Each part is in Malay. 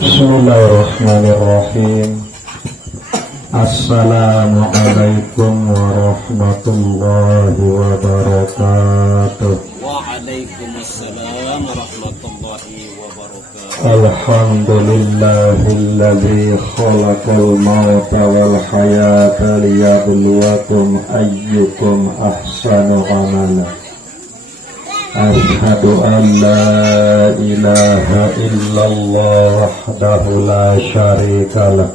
Bismillahirrahmanirrahim. Assalamualaikum warahmatullahi wabarakatuh. Waalaikumsalam warahmatullahi wabarakatuh. Alhamdulillahilladzi khalaqal mauta wal hayata liyabluwakum ayyukum ahsanu amala. Asyhadu an la ilaha illallah wahdahu la syarikalah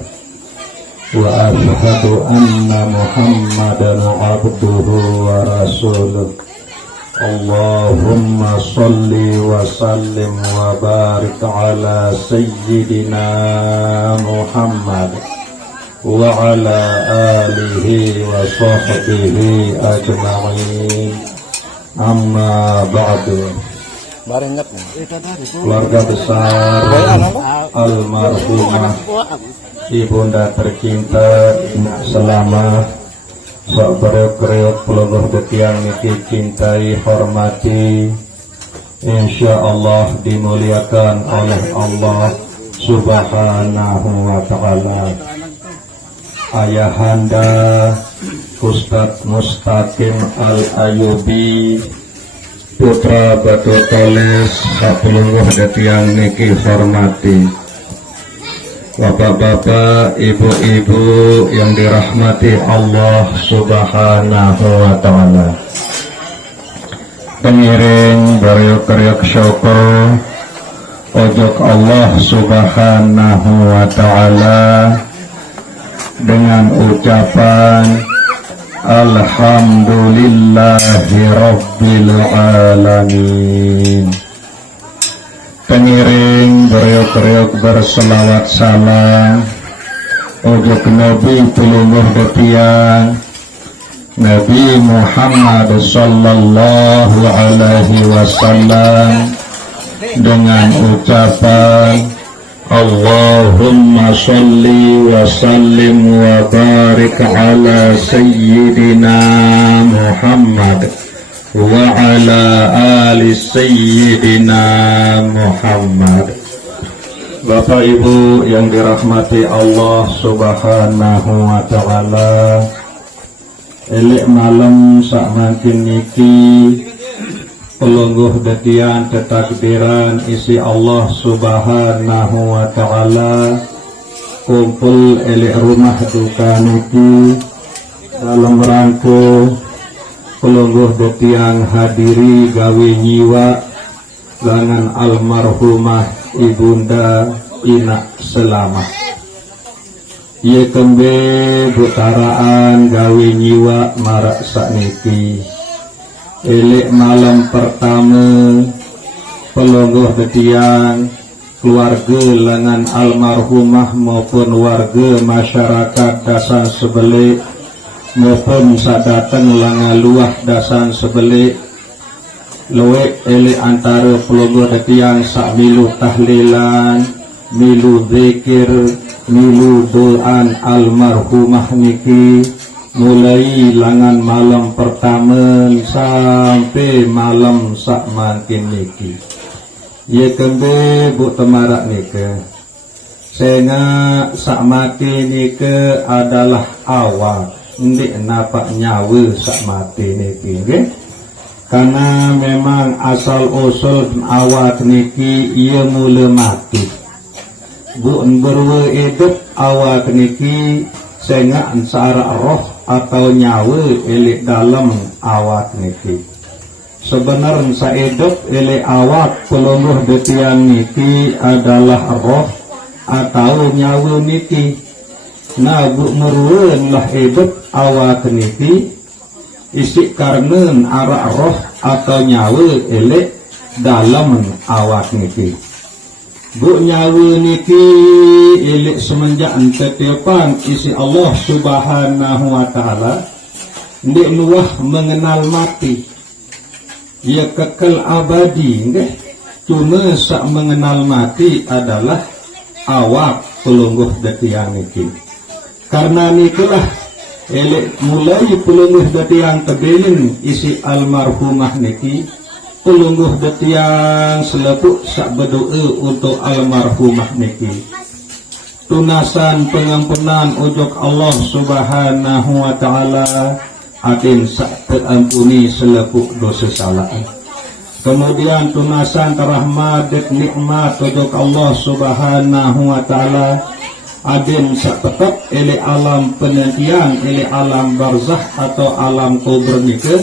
wa asyhadu anna Muhammadan abduhu wa rasuluh. Allahumma salli wa sallim wa barik ala sayyidina Muhammad wa ala alihi wa sahbihi ajma'in. Amma ba'du. Keluarga besar almarhumah ibunda tercinta selama sok peluruh detiang niki cintai hormati, insya Allah dimuliakan oleh Allah subhanahu wa ta'ala. Ayahanda Ustadz Mustaqim Al-Ayubi putra Batu Toles sapuluh detiang niki hormati, bapak-bapak, ibu-ibu yang dirahmati Allah subhanahu wa ta'ala. Pengiring bariok-bariok syukur ojok Allah subhanahu wa ta'ala dengan ucapan Alhamdulillahi Rabbil Alamin. Pengiring beriok-beriok berselawat salam ojok Nabi puluh detiang Nabi Muhammad sallallahu alaihi wasallam dengan ucapan Allahumma salli wa sallim wa barik ala sayyidina Muhammad wa ala ali sayyidina Muhammad. Bapak Ibu yang dirahmati Allah subhanahu wa ta'ala, elik malam sak makin niki pelungguh detian ketakdiran isi Allah subhanahu wa ta'ala kumpul elik rumah duka niki dalam rangka pelungguh detiang hadiri gawe nyiwa langan almarhumah ibunda Ina Selamat. Ye kembe butaraan gawe nyiwa marak sakniki elik malam pertama pelungguh detiang keluarga lengan almarhumah maupun warga masyarakat dasan sebelik maupun sadateng lengan luah dasan sebelik luwek elik antara pelungguh detiang sak milu tahlilan, milu zikir, milu doan almarhumah niki mulai langan malam pertama sampai malam sak makin niki. Ye kembe bu temarak nika sehingga sak mati nika adalah awal ndik napak nyawa sak mati niki nggih. Karena memang asal usul awak niki ia mula mati bu berwe hidup awak niki sehingga seara roh atau nyawa elik dalam awak niki. Sebenarnya saedok elik awak pelungguh detian niki adalah roh atau nyawa niki. Nah bu meruan lah hidup awak niki isi karena arah roh atau nyawa elik dalam awak niki. Bu nyawa niki ilik semenjak tetiapan isi Allah subhanahu wa ta'ala ndik luah mengenal mati, ia kekal abadi nggih. Cuma sak mengenal mati adalah awak pelungguh detiang niki. Karena nikulah elik mulai pelungguh detiang tebilin isi almarhumah niki pelungguh detiang selepuk sak berdoa untuk almarhumah niki. Tunasan pengampunan ujug Allah Subhanahu wa taala adin sak terampuni selepuk dosa salah. Kemudian tunasan rahmat dan nikmat ujug Allah Subhanahu wa taala adin sak tetap ele alam penantian, ele alam barzakh atau alam kubur niki,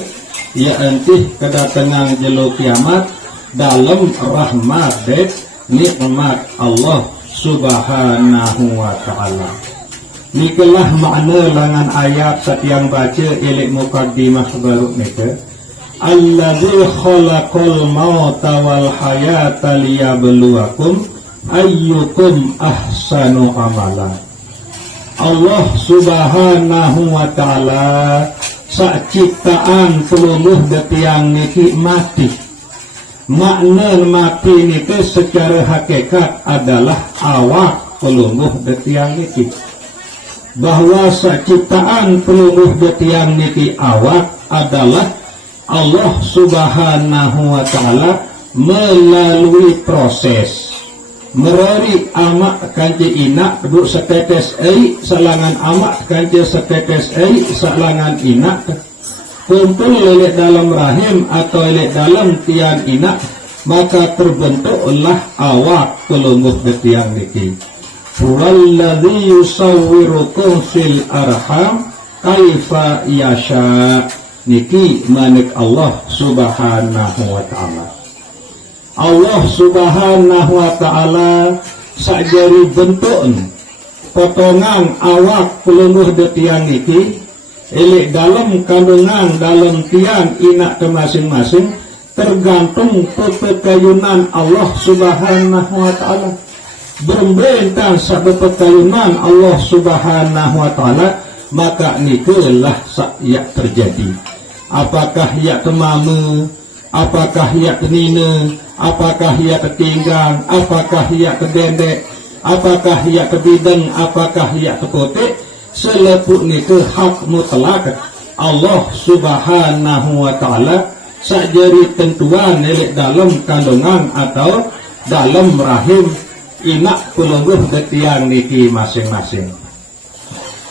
ya entih kedatangan jelo kiamat dalam rahmat dan nikmat Allah Subhanahu wa ta'ala. Nikelah makna langan ayat setiang baca ilik mukaddimah baru nika. Alladzi khalaqal mauta wal hayata liyabluwakum ayyukum ahsanu amala. Allah Subhanahu wa ta'ala sak ciptaan peluluh detiang niki mati. Makna mati niki secara hakikat adalah awak peluluh detiang niki. Bahwa sak ciptaan peluluh detiang niki awak adalah Allah Subhanahu wa ta'ala melalui proses merori amak kanci inak duk setetes ai salangan amak kanci setetes ai salangan inak kumpul lelek dalam rahim atau lelek dalam tiang inak, maka terbentuklah awak pelungguh detiang niki. Walladzi yusawwirukum fil arham kaifa yasha. Niki manik Allah Subhanahu wa ta'ala. Allah Subhanahu wa ta'ala sajari bentukn potongan awak pelungguh detiang niki elek dalam kandungan dalam tiang inak ke masing-masing tergantung pepekayunan Allah Subhanahu wa ta'ala. Berbentang sabda pekayunan Allah Subhanahu wa ta'ala, maka nikulah yak terjadi. Apakah yak kemamu, apakah yak kenina, apakah yak ketinggang, apakah yak kedendek, apakah yak kebideng, apakah yak kepotek, selepuk niku hak mutlak Allah Subhanahu wa ta'ala sajari tentuan elek dalam kandungan atau dalam rahim inak pelungguh detiang niki masing-masing.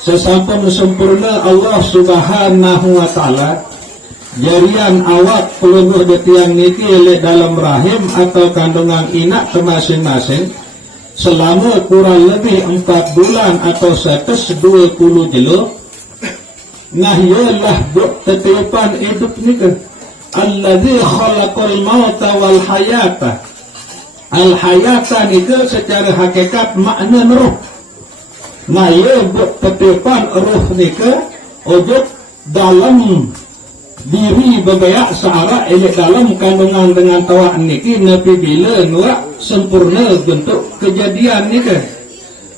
Sesampun sempurna Allah Subhanahu wa ta'ala jarian awak pelungguh detiang niki elek dalam rahim atau kandungan inak ke masing-masing selama kurang lebih 4 bulan atau 120 jelo. Nah yalah duk tetipan hidup nika. Alladzi khalaqal mauta wal hayata. Al hayata nika secara hakikat makna roh. Nah ya duk tetipan roh nika ujug dalam diri bebayak searah elek dalam kandungan dengan tawak niki nabi bila nuak sempurna bentuk kejadian nika.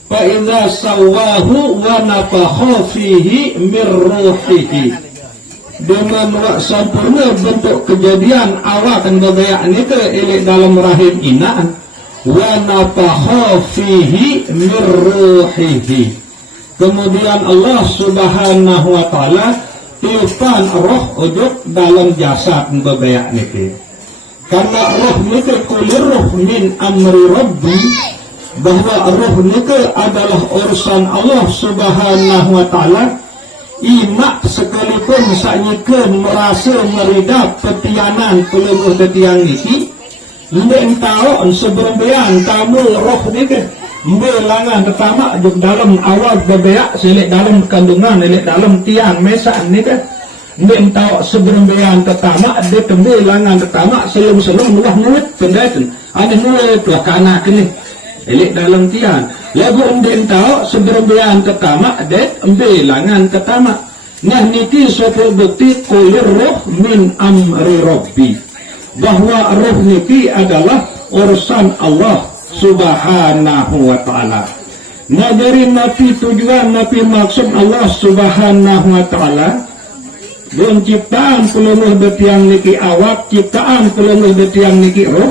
Fa iza sawahu wa nafakha fihi mir ruhihi. Dengan nuak sempurna bentuk kejadian awak dan bebayak nika elek dalam rahim inak wa nafakha fihi mir ruhihi. Kemudian Allah Subhanahu wa ta'ala tiupan roh ujug dalam jasad bebayak niki. Karena roh niki kulir roh min amri rabbi, bahwa roh niki adalah urusan Allah Subhanahu wa ta'ala. Imak sekalipun saknyekeun merasa meridap petianan pelungguh detiang niki, ndek tahu seberembean tamu roh niki belangan pertama duk dalam awal bebeak selek dalam kandungan selek dalam tiang mesan ni kan ndek tahu seberembean pertama dia tembe langan pertama selum luah mulut pendaten ada mulut tuah kanak ni selek dalam tiang lagu ndek tahu seberembean pertama dia tembe langan pertama. Nah niki suatu bukti kulir roh min amri rabbi, bahwa roh niki adalah urusan Allah Subhanahu wa ta'ala. Nah dari nafi tujuan nafi maksud Allah Subhanahu wa ta'ala dan ciptaan peluluh detiang niki awak, ciptaan peluluh detiang niki roh.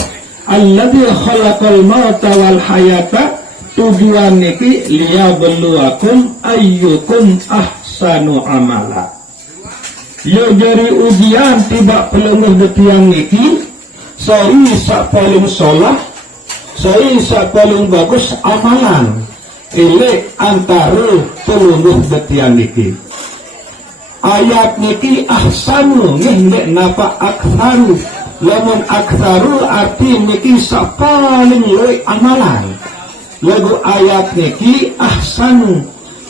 Alladzi khalaqal mauta wal hayata, tujuan niki liyabluwakum ayyukum ahsanu amala. Yo dari ujian tiba peluluh detiang niki saya sak paling solah, saya sak paling bagus amalan elek antara pelungguh betian niki. Ayat niki ahsanu ngendek napa aktsaru. Lamun aktsaru arti niki sak paling luwih amalan. Lagu ayat niki ahsanu,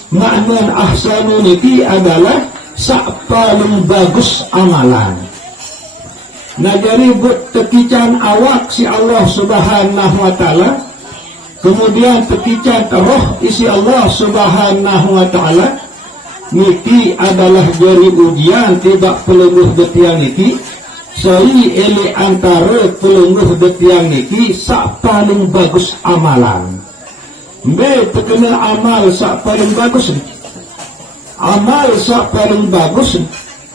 makna ahsanu niki adalah sak paling bagus amalan. Nah jadi buat tekican awak si Allah subhanahu wa ta'ala, kemudian tekican roh isi Allah subhanahu wa ta'ala, niki adalah jari ujian tiba pelungguh betiang niki. Saya ele antara pelungguh betiang niki sak paling bagus amalan. Be terkenal amal sak paling bagus. Amal sak paling bagus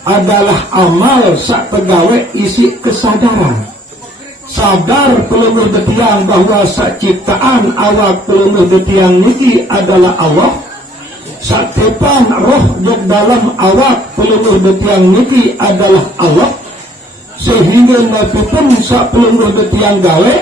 adalah amal sak pegawai isi kesadaran. Sadar pelungguh betiang bahwa sak ciptaan awak pelungguh betiang niki adalah Allah. Sak tepan roh di dalam awak pelungguh betiang niki adalah Allah. Sehingga nabi pun sak pelungguh betiang gawe,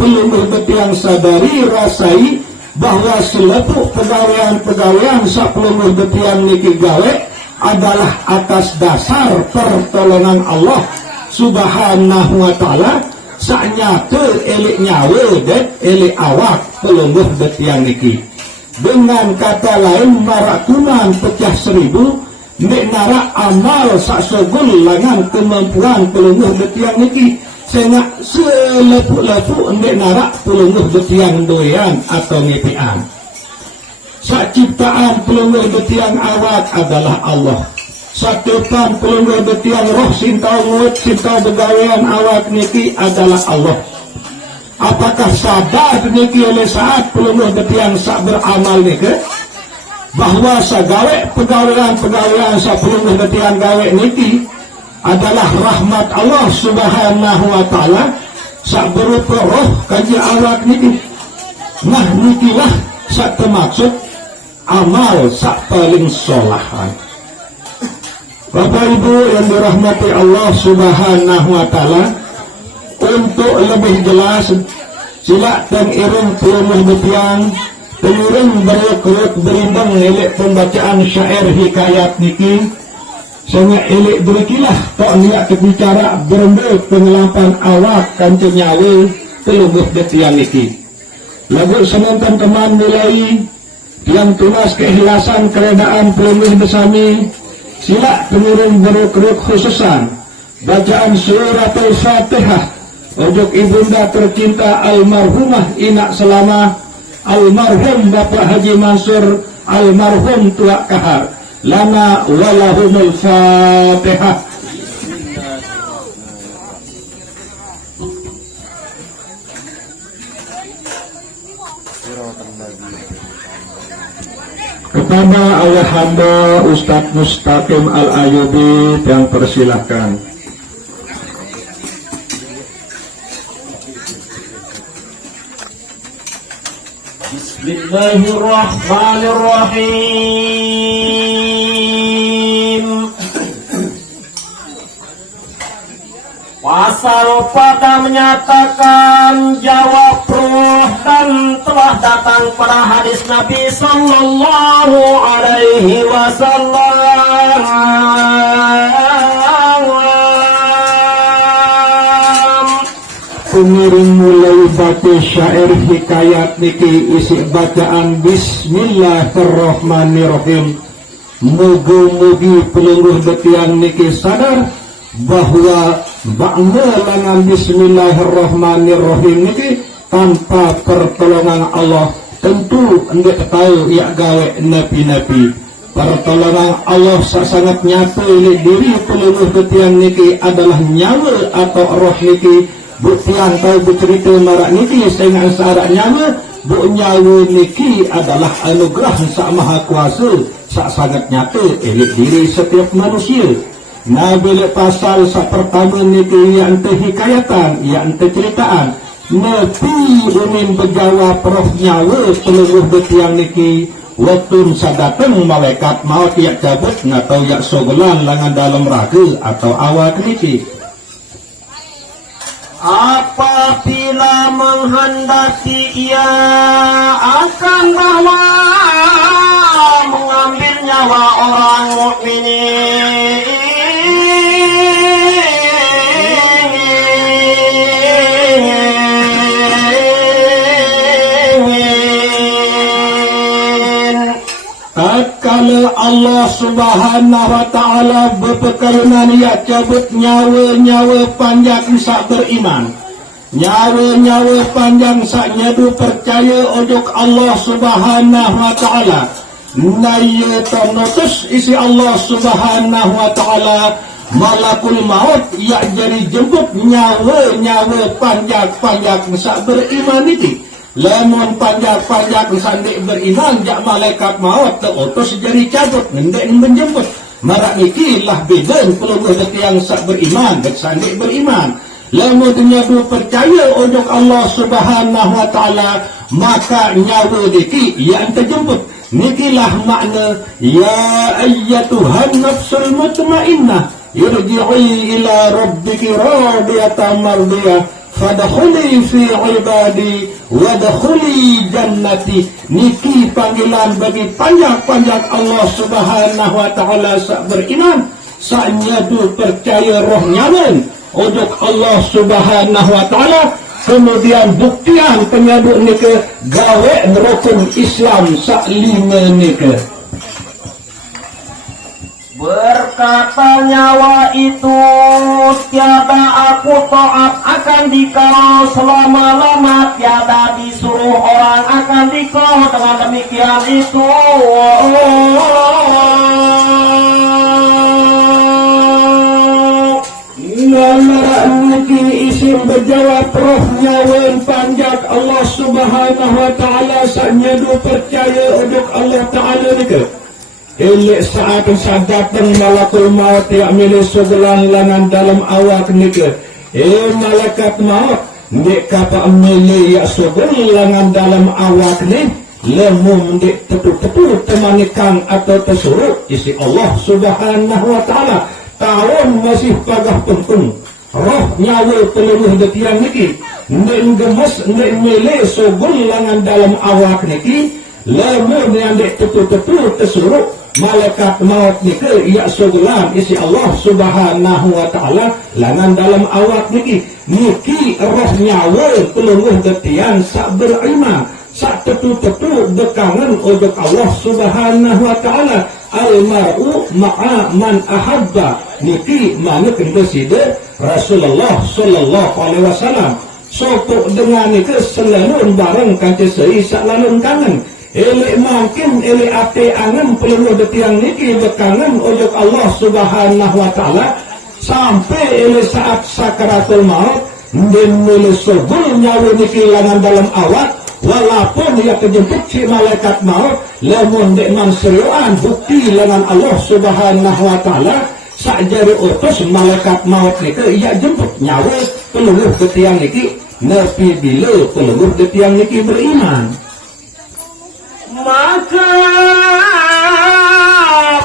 pelungguh betiang sadari rasai bahwa selepuk pegawaian sak pelungguh betiang niki gawe adalah atas dasar pertolongan Allah subhanahu wa ta'ala. Saknyata elek nyawa dan elek awak pelungguh betiang niki. Dengan kata lain marakunan pecah 1000, nek narak amal sak sogul langan kemampuan pelungguh betiang niki. Sehingga selepuk-lepuk nek narak pelungguh betiang doyan atau ngepian. Sak ciptaan pelungguh betiang awak adalah Allah. Sak depan pelungguh betiang roh sintau ngut sintau begawaian awak niki adalah Allah. Apakah sadar niki oleh saat pelungguh betiang sak beramal niki bahwa sagawe pegawaian sak pelungguh betiang gawe niki adalah rahmat Allah subhanahu wa ta'ala, sak berupa roh kaji awak niki. Nah nikilah sak termaksud amal sak paling solahan. Bapak Ibu yang dirahmati Allah subhanahu wa ta'ala, untuk lebih jelas sila dan irung pelungguh betiang pengiring beruk berimbang elek pembacaan syair hikayat niki. Sehingga elek berikilah tok niat bicara berembuk pengelampan awak kanca nyawa pelungguh betiang niki. Lagu semonten teman mulai yang tunas keikhlasan keredaan pelungguh besami, sila pengiring beruk khususan bacaan surat Al-Fatihah untuk ibunda tercinta almarhumah Inak Selama, almarhum Bapak Haji Mansur, almarhum Tuak Kahar. Lana walahumul Fatihah. Kepada ayah hamba Ustadz Mustaqim Al-Ayubi yang persilahkan. Bismillahirrahmanirrahim. Pasal pada menyatakan jawab ruh dan telah datang pada hadis Nabi sallallahu alaihi wasallam. Pengiring mulai baca syair hikayat niki isi bacaan Bismillahirrahmanirrahim. Mugi-mugi pelungguh betiang niki sadar bahwa makna langan Bismillahirrahmanirrahim niki tanpa pertolongan Allah tentu enggak tahu ya gawe nabi-nabi. Pertolongan Allah sangat nyata oleh diri pelungguh betiang niki adalah nyawa atau roh niki. Buktian tahu bercerita marak niki sehingga searah nyawa bu nyawa niki adalah anugerah sak maha kuasa sak sangat nyata elik diri setiap manusia. Nah bila pasal sak pertama niki yang hikayatan yang ceritaan Nabi umin berjawab roh nyawa pelungguh betiang niki waktu sadateng malaikat maut yak cabut atau yak sogelan langan dalam raga atau awak niki. apabila menghendaki ia akan bawa mengambil nyawa orang mukminin. Tatkala Allah Subhanahu wa taala berperkenan ia cabut nyawa-nyawa panjang sak beriman. Nyawa-nyawa panjang sak nyadu percaya ojok Allah Subhanahu wa taala. Naya tanotus isi Allah Subhanahu wa taala malakul maut ia jadi jemput nyawa-nyawa panjang-panjang sak beriman itu. Lemon panjang-panjang sandik beriman jak malaikat maut terutus jadi cabut ngendek menjemput. Marak ikilah beden peluluh yang sak beriman bersandik beriman. Lemon nyadu percaya ojok Allah Subhanahu wa taala maka nyawa diki yang terjemput. Nikilah makna ya ayyatuhan nafsul mutmainnah irji'i ila rabbiki radiyatan mardiyah fadkhuli fi ibadi wadkhuli jannati. Niki panggilan bagi panjang-panjang Allah Subhanahu wa taala sak beriman sak nyadu percaya roh nyaman ojok Allah Subhanahu wa taala. Kemudian buktian penyaduk nika gawe rukun Islam sak lima nika. Berkata nyawa itu tiada aku taat akan dikau selama-lama, tiada disuruh orang akan dikau. Dengan demikian itu Niki isim berjawab roh nyawa panjang Allah Subhanahu wa taala sanyadu percaya untuk Allah taala nika. Elek saat datang malakul maut yang milih sebelah langan dalam awak nika. Malaikat maut dek kapa milih ya sebelah langan dalam awak ni. Lemu dek tetu-tetu temanikan atau tersuruh isi Allah Subhanahu wa taala. Tahun masih pagah pentung roh nyawa peluruh detiang niki nek gemes nek milih sobul langan dalam awak niki. Lemu yang dek tetu-tetu tersuruh malaikat maut niki ya sogulan isi Allah Subhanahu wa taala langan dalam awak niki. Niki roh nyawa peluruh detiang sak beriman sak tetu-tetu dekangan ojok Allah Subhanahu wa taala. Al-mar'u ma'a man ahabba. Niki mana kena sida Rasulullah sallallahu alaihi wasallam. Sopok dengan niki selalu bareng kanca sei sak lalun kangen. Elek makin elek ate angen peluru detiang niki bekangen ojok Allah Subhanahu wa taala sampai elek saat sakaratul maut den mulai sobul nyawa niki langan dalam awak. Walaupun ia kejemput si malaikat maut, lamun dek manserian bukti lengan Allah Subhanahu wa taala sakjari utus malaikat maut niki ia jemput nyawa peluruh ketiang niki nepi bila peluruh ketiang niki beriman. maka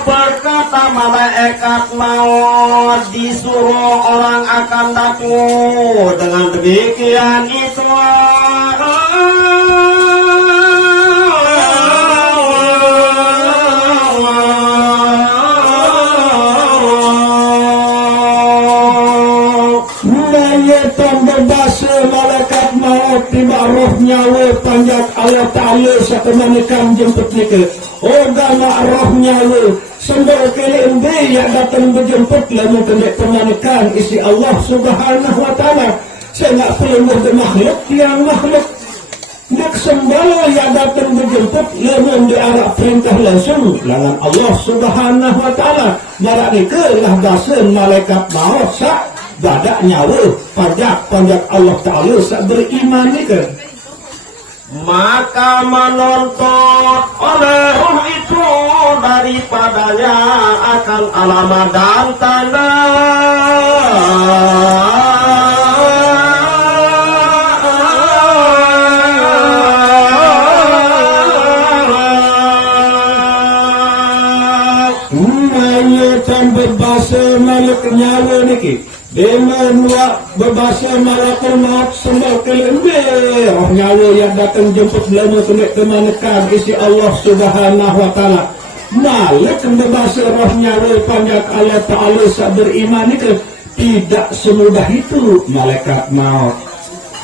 berkata malaikat maut disuruh orang akan datang. Dengan demikian itu berbahasa malaikat maut tiba roh nyawa panjang Allah Ta'ala satemanikan jemput nika. Ogana roh nyawa sembel kele embe yang datang berjemput lalu kendek temanikan isi Allah Subhanahu wa taala. Saya nak perlu makhluk yang makhluk nek sembel yang datang berjemput lalu diarah perintah langsung langan Allah Subhanahu wa taala. Marak nika lah bahasa malaikat maut sak badak nyawa panjang Allah Ta'ala sak beriman ni ke. maka menuntut oleh roh itu daripadanya akan alamat dan tanda berbahasa malik nyawa niki Dengan berbahasa malakul maut sembah kelembe roh nyawa yang datang jemput lama kenek kemanakan isi Allah Subhanahu wa ta'ala. Malik berbahasa roh nyawa panjang Allah Ta'ala saat beriman itu tidak semudah itu malaikat maut.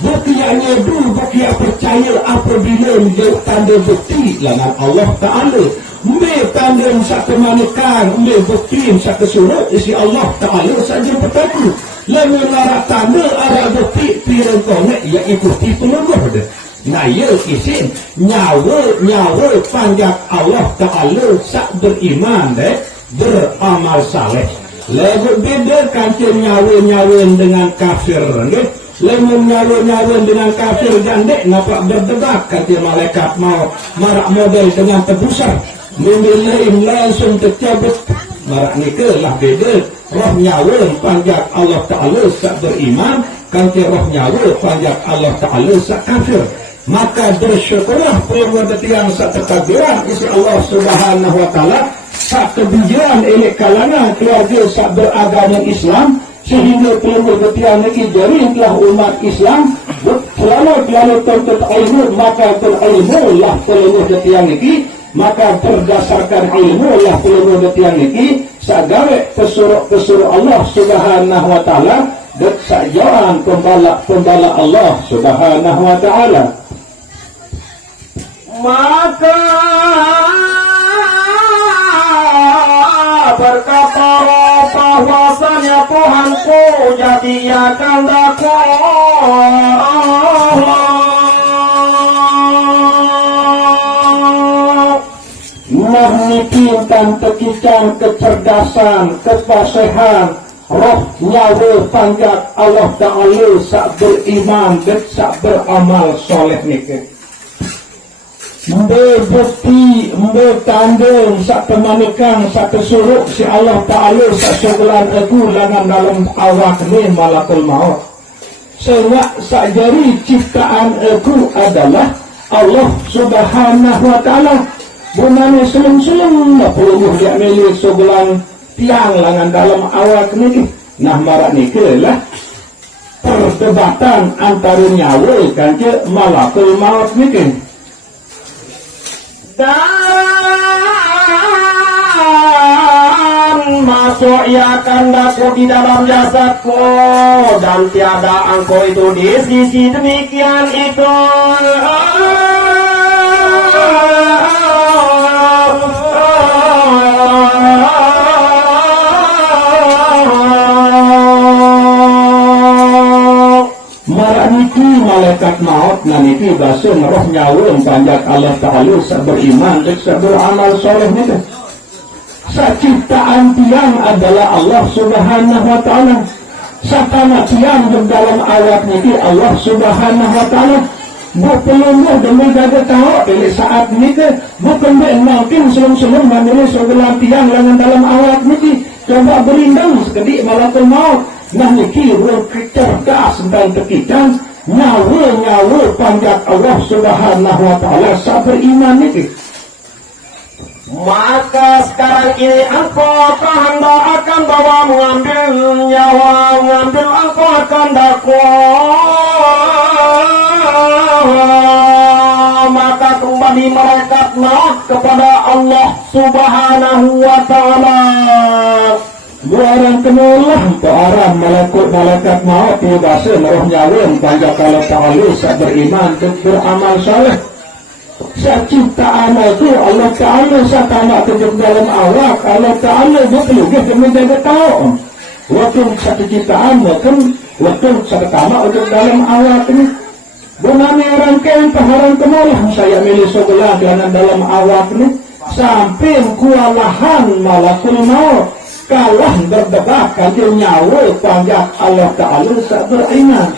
Bukti yang nyedu, bukti yang percaya apabila menjauh tanda bukti langan Allah Ta'ala. Ambil tanda sak kemanakan, ambil bukti sak kesuruh isi Allah Ta'ala saja bertaku. Lalu larak tanda arah bukti pirang konek yang ikuti peluruh dia. Nah ya isin nyawa panjang Allah Ta'ala sak beriman deh, beramal saleh. Lalu bedakan nyawa dengan kafir deh. Lalu nyawa dengan kafir dan dek nampak berdebat kata malaikat maut marak model dengan tebusan memilih langsung tercabut marak nikah beda roh nyawa panjang Allah Ta'ala sak beriman kata roh nyawa panjang Allah Ta'ala sak kafir. Maka bersyukurlah perbuatan yang sak terkabiran isi Allah Subhanahu wa ta'ala sak kebijakan elek kalangan keluarga sak beragama Islam sehingga perbuatan negeri jaringlah umat Islam selalu tuntut ilmu maka berilmu lah perbuatan negeri maka berdasarkan ilmu lah perbuatan negeri sagawe pesuruh Allah Subhanahu wa ta'ala dan sajaran pembala Allah Subhanahu wa ta'ala. Maka berkata bahwasanya Tuhanku jadi akan menghidupkan kekican kecerdasan kefasihan roh nyawa panjang Allah Ta'ala sak beriman dan sak beramal soleh nikah. Bukti, tanding, sak kemanikan, sak kesuruh si Allah Ta'ala sak segelan aku langan dalam awak ni malakul maut. Sebab sak jari ciptaan aku adalah Allah Subhanahu wa ta'ala. Bunani selum-selum perlu dia milik segelan tiang langan dalam awak ni. Nah marak ni lah perdebatan antara nyawa kan ke malakul maut ni kan. Dan masuk ya kandaku di dalam jasadku dan tiada engkau itu di sisi demikian itu maraniki malaikat maut naniki basun roh nyawa panjang Allah Ta'ala beriman dan beramal soleh itu ciptaan tiang adalah Allah Subhanahu wa ta'ala satana tiang dalam awak niki Allah Subhanahu wa ta'ala bukan demi jaga tahu dari saat niki bukan mungkin selum-selum menulis segelan tiang dalam awak niki coba berindang sekedik malakul maut nah niki belum cerdas dan kekican nyawa panjang Allah Subhanahu wa ta'ala sabar iman niki. Maka sekarang ini engkau kehendak akan bawa mengambil nyawa mengambil engkau akan maka kembali malaikat maut kepada Allah Subhanahu wa ta'ala. Buaran kemulah orang malaikat maut di bahasa roh nyawa panjang Allah Ta'ala saat beriman dan beramal saleh. Saat ciptaan itu Allah Ta'ala saat anak terjun dalam awak Allah Ta'ala betul dia menjaga tahu waktu satu ciptaan waktu satu tamak untuk dalam awak ini bunami rangkaian paharan kemulah saya milih sebelah dalam awak ini sampai kualahan malakul maut kalah berdebat kali nyawa panjang Allah Ta'ala saat beriman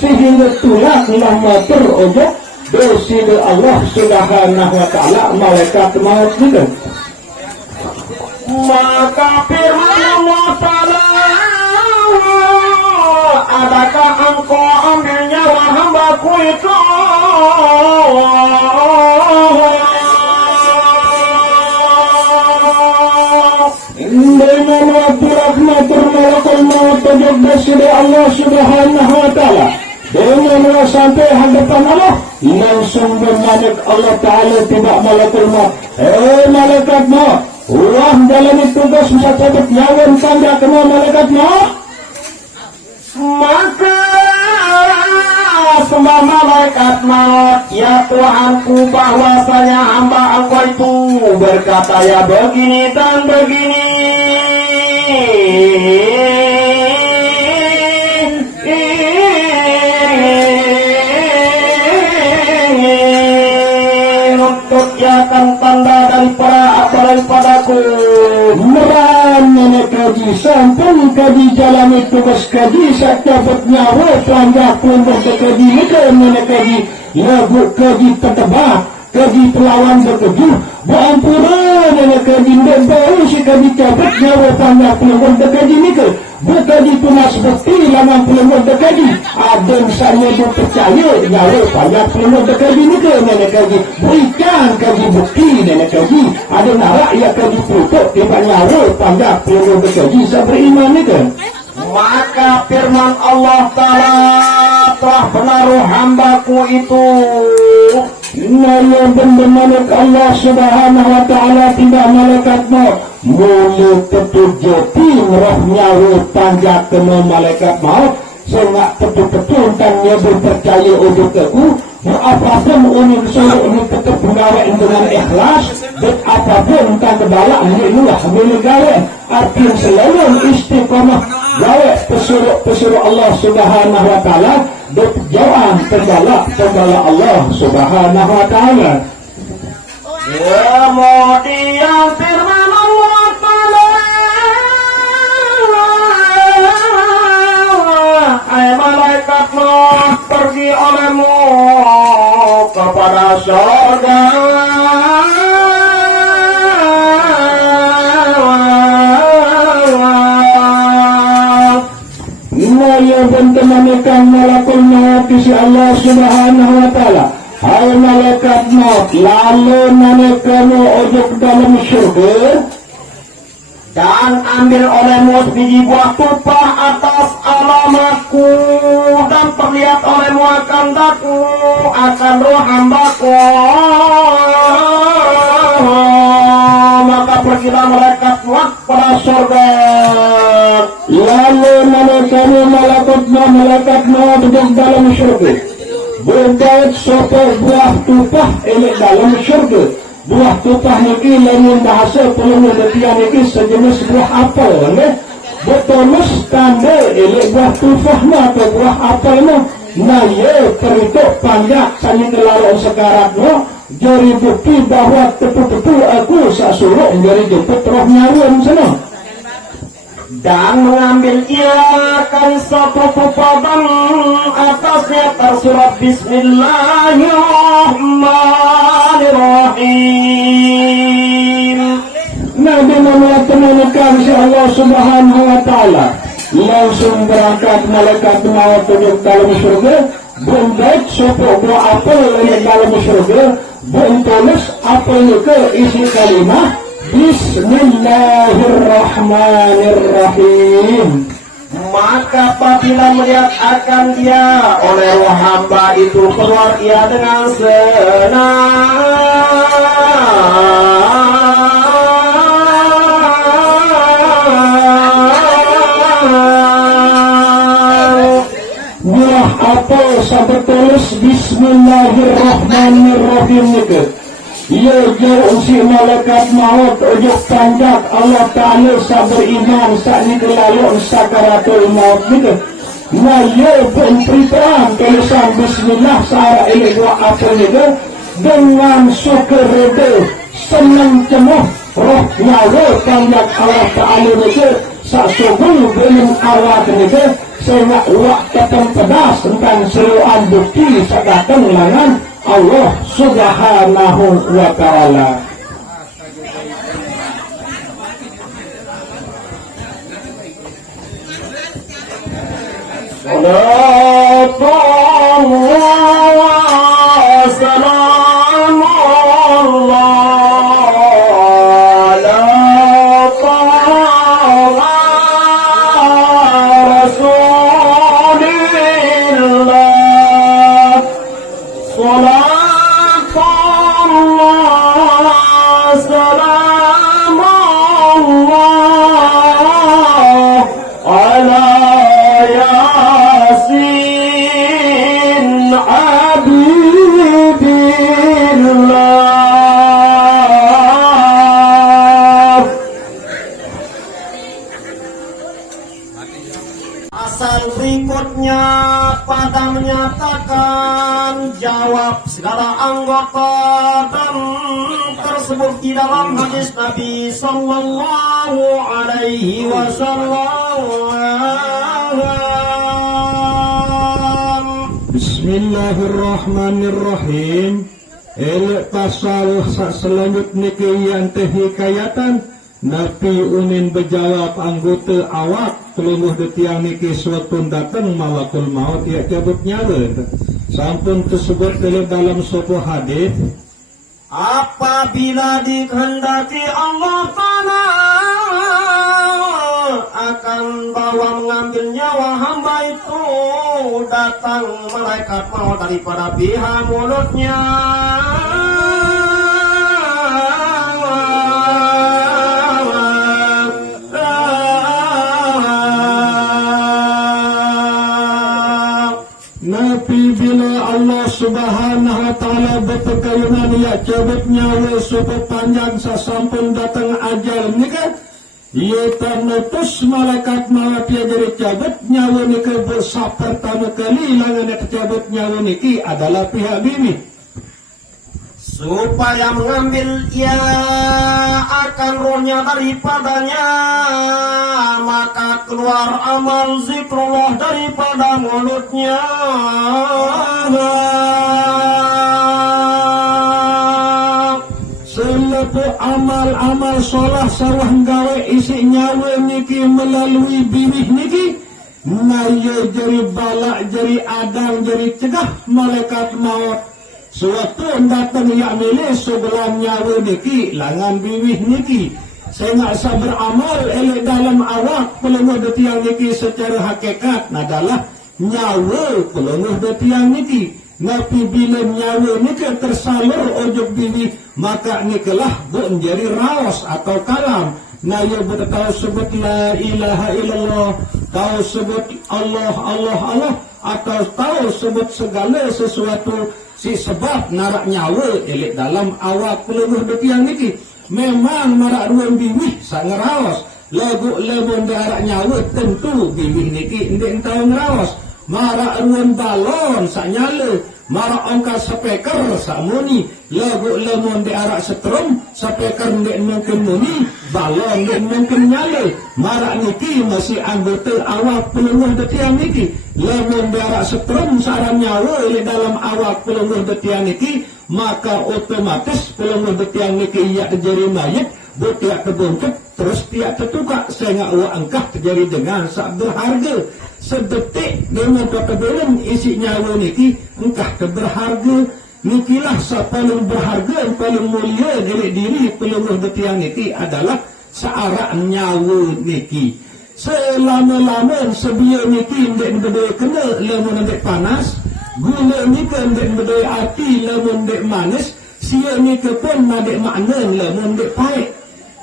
sehingga tulak lama terojok dosi Allah Subhanahu wa ta'ala malaikat maut itu. Maka firman Allah Ta'ala adakah engkau ambil nyawa hambaku itu dengan wabdi rahmatur malakul maut sudah Allah Subhanahu wa Ta'ala dengan sampai hadapan Allah langsung bermanik Allah Ta'ala tidak malaikat maut. Malaikat maut, Allah dalam tugas bisa cabut nyawa tanda kena malaikat maut. Maka semua malaikat maut, ya Tuhanku, bahwasanya hamba Engkau itu berkata ya begini dan begini. Akan tanda daripada merana kaji sampai kaji jalani tugas kaji saat dapat nyawa panjang pun berkaji mereka kaji lagu kaji tertebak kaji pelawan berkeju buampura nana kaji dan baru si kaji dapat nyawa panjang pun berkaji mereka berkaji tunas bukti lama pun berkaji ada misalnya dia percaya nyawa panjang pun berkaji mereka nana kaji berikan kaji bukti nana kaji ada narak ya kaji putuk tiba nyawa panjang pun berkaji saya beriman mereka. Maka firman Allah Ta'ala telah menaruh hambaku itu yang benar Allah Subhanahu wa Ta'ala tidak malaikat maut mulut petunjuki roh nyawa panjang kena malaikat maut sehingga betul-betul tanya berpercaya untuk aku apapun unik suruh ini tetap menggawa dengan ikhlas dan apapun tak kebalak inilah milik gawe artinya selalu istiqamah gawe pesuruh Allah Subhanahu wa Ta'ala dan jawab pembala Allah Subhanahu wa Ta'ala. Kemudian firman Allah Ta'ala, hai malaikat maut, pergi olehmu kepada surga. Yang bertemankan malakul maut isi Allah Subhanahu wa Ta'ala. Hai malaikat maut, lalu malaikat-Mu ujung dalam syurga dan ambil olehmu biji buah tumpah atas alamatku dan terlihat olehmu akan daku akan roh hambaku. Maka pergilah malaikat maut pada surga. Lalu malaikat maut duduk dalam syurga. Berkait sopor buah tumpah ini dalam syurga. Buah tumpah ini lain bahasa pelungan letian ini sejenis buah apel. Bertulis tanda ini buah tumpah atau buah apel. Nah ya teritok panjang sani kelarang sekaratnya. Jadi bukti bahwa betul-betul aku sasuruh jadi jemput roh nyawa sana. Dan mengambil ia akan satu papan atasnya tersurat Bismillahirrahmanirrahim. Nabi menemukan si Allah Subhanahu wa Ta'ala langsung berangkat malaikat maut duduk dalam surga. Baik sopo buah apel yang dalam surga tulis apel ke isi kalimah Bismillahirrahmanirrahim. Maka apabila melihat akan dia oleh roh hamba itu keluar ia dengan senang. Buah apel sampai tulis Bismillahirrahmanirrahim itu. Ya jauh si malaikat maut ujung panjang Allah Ta'ala beriman saat ini kelalui sakaratul maut gitu. Nah ya penteritaan tulisan Bismillah searah ini dua apa gitu dengan syukur itu senang cemuh roh nyawa panjang Allah Ta'ala itu saat sungguh dengan awak itu sehingga waktu pedas tentang seruan bukti saat datang langan Allah Subhanahu wa Ta'ala. Salatullah wa salamullah ala Rasul anggota dan tersebut di dalam hadis Nabi Sallallahu Alaihi Wasallam. Bismillahirrahmanirrahim. Pasal selanjutnya yang hikayatan Nabi unin berjawab anggota awak kelungguh detiang niki suatu datang malakul maut ia cabut nyawa. Sampun tersebut dalam suatu hadis, apabila dikehendaki Allah Ta'ala akan bawa mengambil nyawa hamba itu, datang malaikat maut daripada pihak mulutnya. Nabi bila Allah Subhanahu wa taala berperkayunan ia cabut nyawa supaya panjang sasampun datang ajal ni kan, ia ternutus malaikat maut ia jadi cabut nyawa ni ke bersab pertama kali langan ia tercabut nyawa niki adalah pihak bibi. Supaya mengambil ia akan rohnya daripadanya, maka keluar amal zikrullah daripada mulutnya. Selepas amal-amal solah sawah gawe isi nyawa niki melalui bibih niki, naya jari balak, jari adang, jari cegah malaikat maut. Suatu datang yang milih sebelah nyawa niki, langan bibih niki. Saya nak beramal elok dalam awak pelunguh detiang niki secara hakikat adalah nyawa pelunguh detiang niki. Nabi bila nyawa niki tersalur ojok bibih, maka nikelah menjadi rawas atau kalam. Naya bertahu sebut la ilaha illallah, tahu sebut Allah, Allah, Allah, atau tahu sebut segala sesuatu si sebab narak nyawa elik dalam awak pelunguh detiang niki. Memang marak ruang bibih sak ngerawas. Lagu lebon darak nyawa tentu bibih niki ndek tahu ngerawas. Marak ruang balon sak nyala, marak ongkar speaker sak muni. Lagu lemon darak setrum, speaker ndek mungkin muni, balon ndek mungkin nyala. Marak niki masih anggota awak pelunguh detiang niki. Lemon darak setrum saran nyawa di dalam awak pelunguh detiang niki, maka otomatis pelunguh detiang niki ia terjadi mayat, tiak terbungkep, terus tiak tertukar. Saya ngak angkah terjadi dengan sak berharga. Sedetik dengan kata belum isi nyawa niki, engkah berharga. Nikilah sa paling berharga, paling mulia dari diri pelunguh detiang niki adalah searak nyawa niki. Selama-lama sebiar niki ndek berdaya kena, lemon ndek panas. Gula niki ndek berdaya api, lemon ndek manis. Sia niki pun ndek makna, lemon ndek pahit.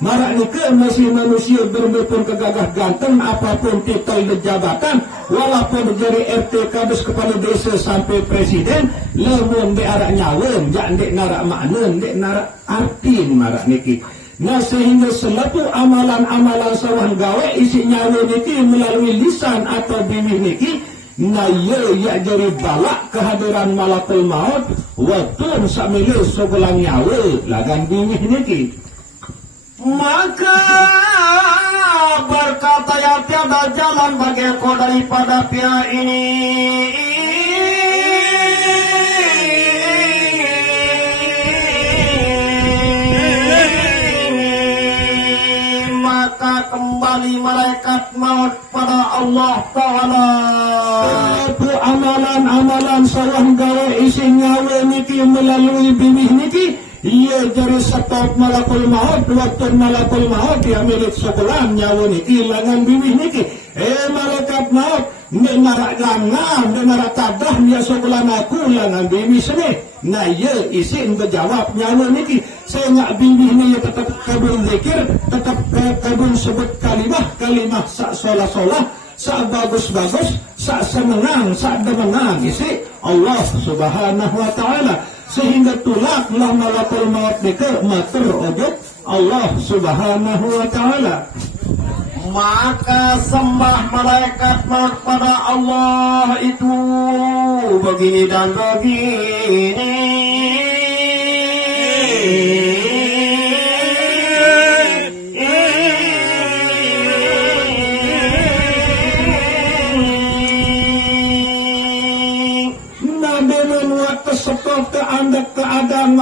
Marak niki masih manusia bermepun kegagah ganteng, apapun titel dan jabatan, walaupun dari RT Kadus kepala desa sampai presiden, lemon ndek arak nyawa, jak ndek narak makna, ndek narak arti marak niki. Nah sehingga selaku amalan-amalan sawah gawe isi nyawa niki melalui lisan atau bibih niki, nah ya jadi balak kehadiran malakul maut waktu sambil sebelah nyawa lagan bibih niki. Maka berkata ya tiada jalan bagi kau daripada pihak ini. Maka kembali malaikat maut pada Allah Ta'ala. Amalan-amalan sawah gawe isi nyawa niki melalui bibih niki, ia jadi stop malakul maut. Waktu malakul maut ia milik sekolah nyawa niki langan bibih niki. Malaikat maut nek narak langan, nek narak tadah dia sekolah aku langan bibih sini. Nah ia isin berjawab nyawa niki. Saya nak bibih ni tetap kabul zikir, tetap kabul sebut kalimah sak solah-solah, sak bagus-bagus, sak semenang, sak demenang isi Allah Subhanahu wa taala. Sehingga tulaklah malakul maut nike matur ojok Allah Subhanahu wa taala. Maka sembah malaikat maut pada Allah itu begini dan begini.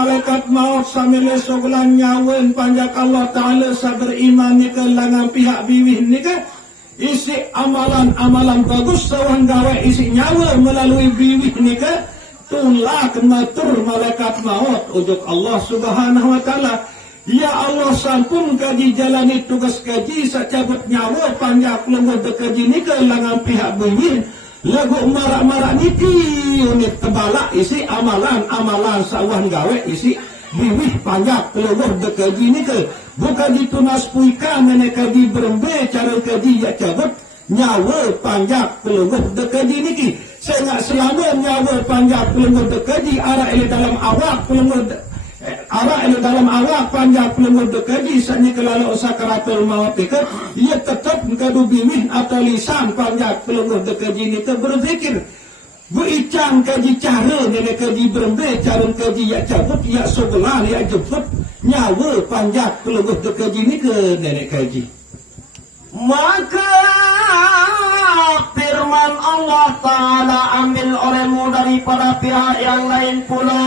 malaikat maut sambil sogelan nyawen panjak Allah Ta'ala sabar iman ni ke langan pihak biwih ni ke isi amalan-amalan bagus sawan gawe isi nyawa melalui biwih ni ke tulak matur malaikat maut ujuk Allah Subhanahu Wa Ta'ala. Ya Allah sampun kaji jalani tugas kaji sacabut nyawa panjak lenggot kaji ni ke langan pihak biwih lagu marak-marak niki unit tebalak isi amalan sawan gawe isi biwih panjak leluh dekaji ni ke bukan ditunas puikan nenek kaji berembe cara kaji ya cabut nyawa panjak leluh dekaji niki saya nak selama nyawa panjak leluh dekaji arah ini dalam awak leluh arah ini dalam awak panjak leluh dekaji sani kelala sakaratul maut ke ia tetap kadu biwih atau lisan panjak leluh dekaji ni ke berzikir Buicang kaji cara nenek kaji berembe cara kaji ya cabut ya sebelah ya jemput nyawa panjat pelebut kaji ni ke nenek kaji. Maka firman Allah Ta'ala ambil olehmu daripada pihak yang lain pula.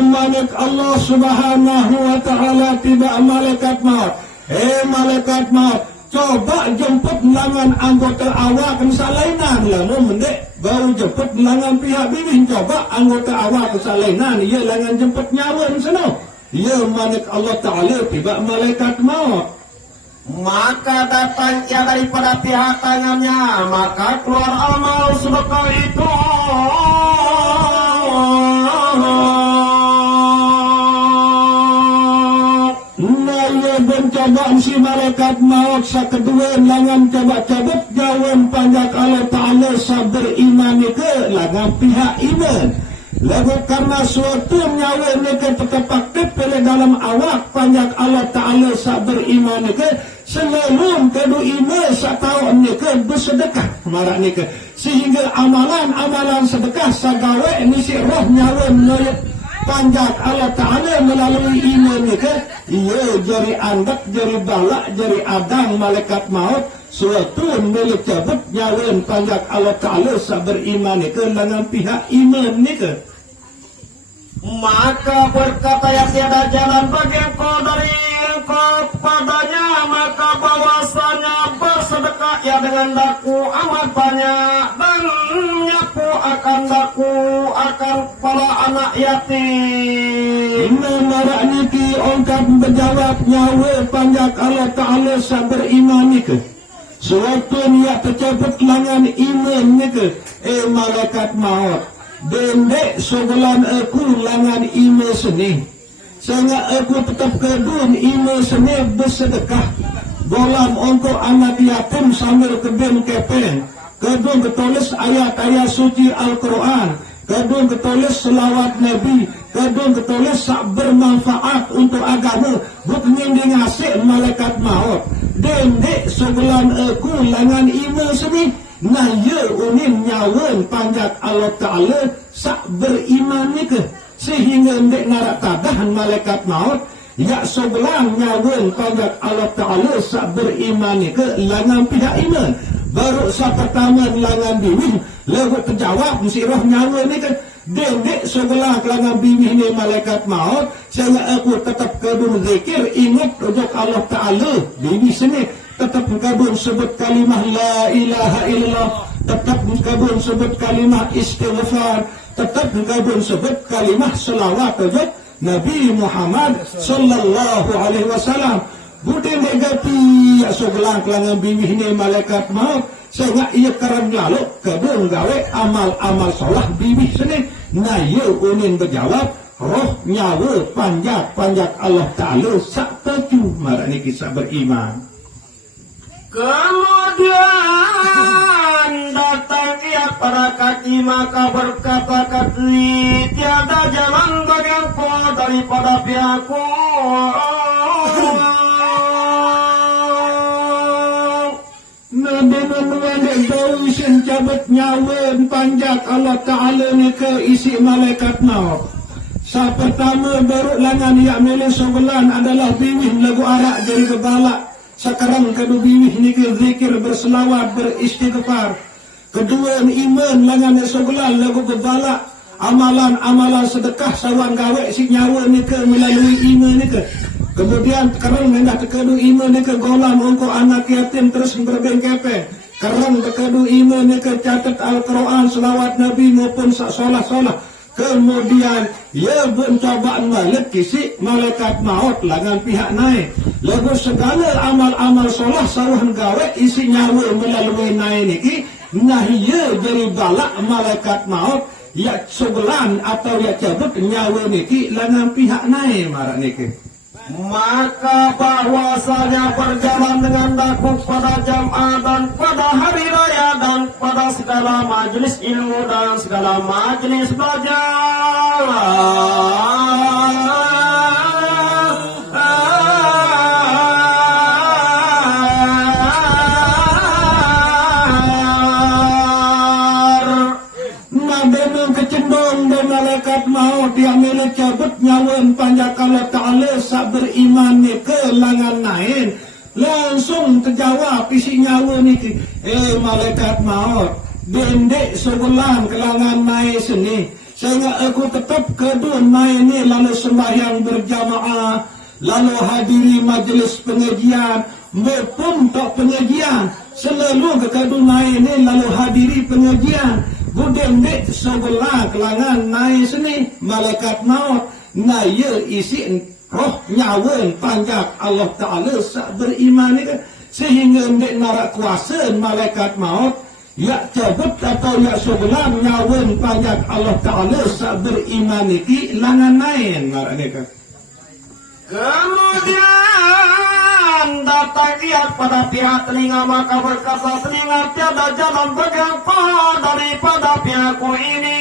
Malaikat Allah Subhanahu Wa Ta'ala tidak malaikat maut. Malaikat maut, coba jemput langan anggota awak kesalainan lalu mendek baru jemput langan pihak bimbing coba anggota awak kesalainan ia langan jemput nyawa sana. Ia malaikat Allah Ta'ala tidak malaikat maut. Maka datang ia daripada pihak tangannya, maka keluar amal sedekah itu. Coba si malaikat maut kedua langan coba cabut jawan panjak Allah Ta'ala sabar iman ke langan pihak iman lagu karena suatu nyawa mereka tetap aktif pada dalam awak panjak Allah Ta'ala sabar iman ke selalu kedu iman satau mereka bersedekah marak mereka sehingga amalan sedekah sagawe ini si roh nyawa mereka panjat Allah Ta'ala melalui iman mereka ia jari andak, jari balak, jari adang malaikat maut suatu milik cabut nyawan panjat Allah Ta'ala sabar iman mereka dengan pihak iman mereka. Maka berkata yang tiada jalan bagi engkau dari engkau padanya, maka bahwasanya bersedekah ya dengan daku amat banyak dan nyapu akan daku akan para anak yatim. Marak niki ongkap berjawab nyawa panjak Allah Ta'ala sabar iman mereka suatu niat tercabut langan iman mereka malaikat maut dendek sebulan aku langan ime seni sehingga aku tetap kedun ime seni bersedekah bolam untuk anak yatim sambil kedun kepen kedun ketulis ayat-ayat suci Al-Quran kedun ketulis selawat Nabi kedun ketulis sak bermanfaat untuk agama bukan yang ngasih malaikat maut dendek sebulan aku langan ime seni nah ya unin nyawan panjat Allah Ta'ala sak beriman ni ke sehingga ndek narak tadahan malaikat maut ya sebelang nyawan panjat Allah Ta'ala sak beriman ni ke langan pihak iman baru sa pertama langan biwih lalu terjawab mesti roh nyawa ni ke dendek sebelah langan biwih ni malaikat maut sehingga aku tetap kedun zikir ingat ujuk Allah Ta'ala biwih sini tetap kabun sebut kalimah la ilaha illallah tetap kabun sebut kalimah istighfar tetap kabun sebut kalimah selawat kepada Nabi Muhammad sallallahu alaihi wasallam budin negati ya sebelang kelangan biwih ni malaikat maut sehingga ia karan lalu kabun gawe amal solah biwih sini nah ia unin berjawab roh nyawa panjat Allah Ta'ala sak teju marah ni kisah beriman. Kemudian datang ia para kaki maka berkata kaki tiada jalan bagi engkau daripada pihakku. Nabi menuan bau isin cabut nyawan panjat Allah Ta'ala ni ke isi malaikat maut. Sa pertama baru langan ia milih sebelan adalah biwih lagu arak dari kebalak Sekarang kadu biwih ni ke zikir berselawat beristighfar. Kedua iman langan sebelah lagu berbalak amalan-amalan sedekah sawan gawe si nyawa ni ke melalui iman ni ke. Kemudian kerang hendak tekadu iman ni ke golam ongko anak yatim terus berbengkepe. Kerang tekadu iman ni ke catat Al-Quran selawat Nabi maupun solah-solah. Kemudian ia mencobaan balik kisi malaikat maut langan pihak naik. Lagu segala amal-amal solah sawan gawe isi nyawa melalui naik niki. Nah ia jadi balak malaikat maut ya sebelan atau ya cabut nyawa niki langan pihak naik marak niki. Maka bahwasanya berjalan dengan daku pada Jum'at dan pada hari raya dan pada segala majelis ilmu dan segala majelis belajar. Malaikat maut yang milik cabut nyawa panjang Allah Ta'ala sak beriman ni ke langan nain langsung terjawab isi nyawa ni malaikat maut dendek sebulan ke langan nain sini sehingga aku tetap kedua nain ni lalu sembahyang berjamaah lalu hadiri majlis pengajian maupun tak pengajian selalu ke kedua nain ni lalu hadiri pengajian budendek sebelah kelangan naik sini malaikat maut na ia isi roh nyawa panjang Allah Ta'ala sak beriman ni sehingga ndek narak kuasa malaikat maut ya cabut atau ya sebelah nyawa panjang Allah Ta'ala sak beriman ni langan naik narak ni Kemudian datang ia pada pihak telinga maka berkata telinga tiada jalan berapa daripada pihakku ini.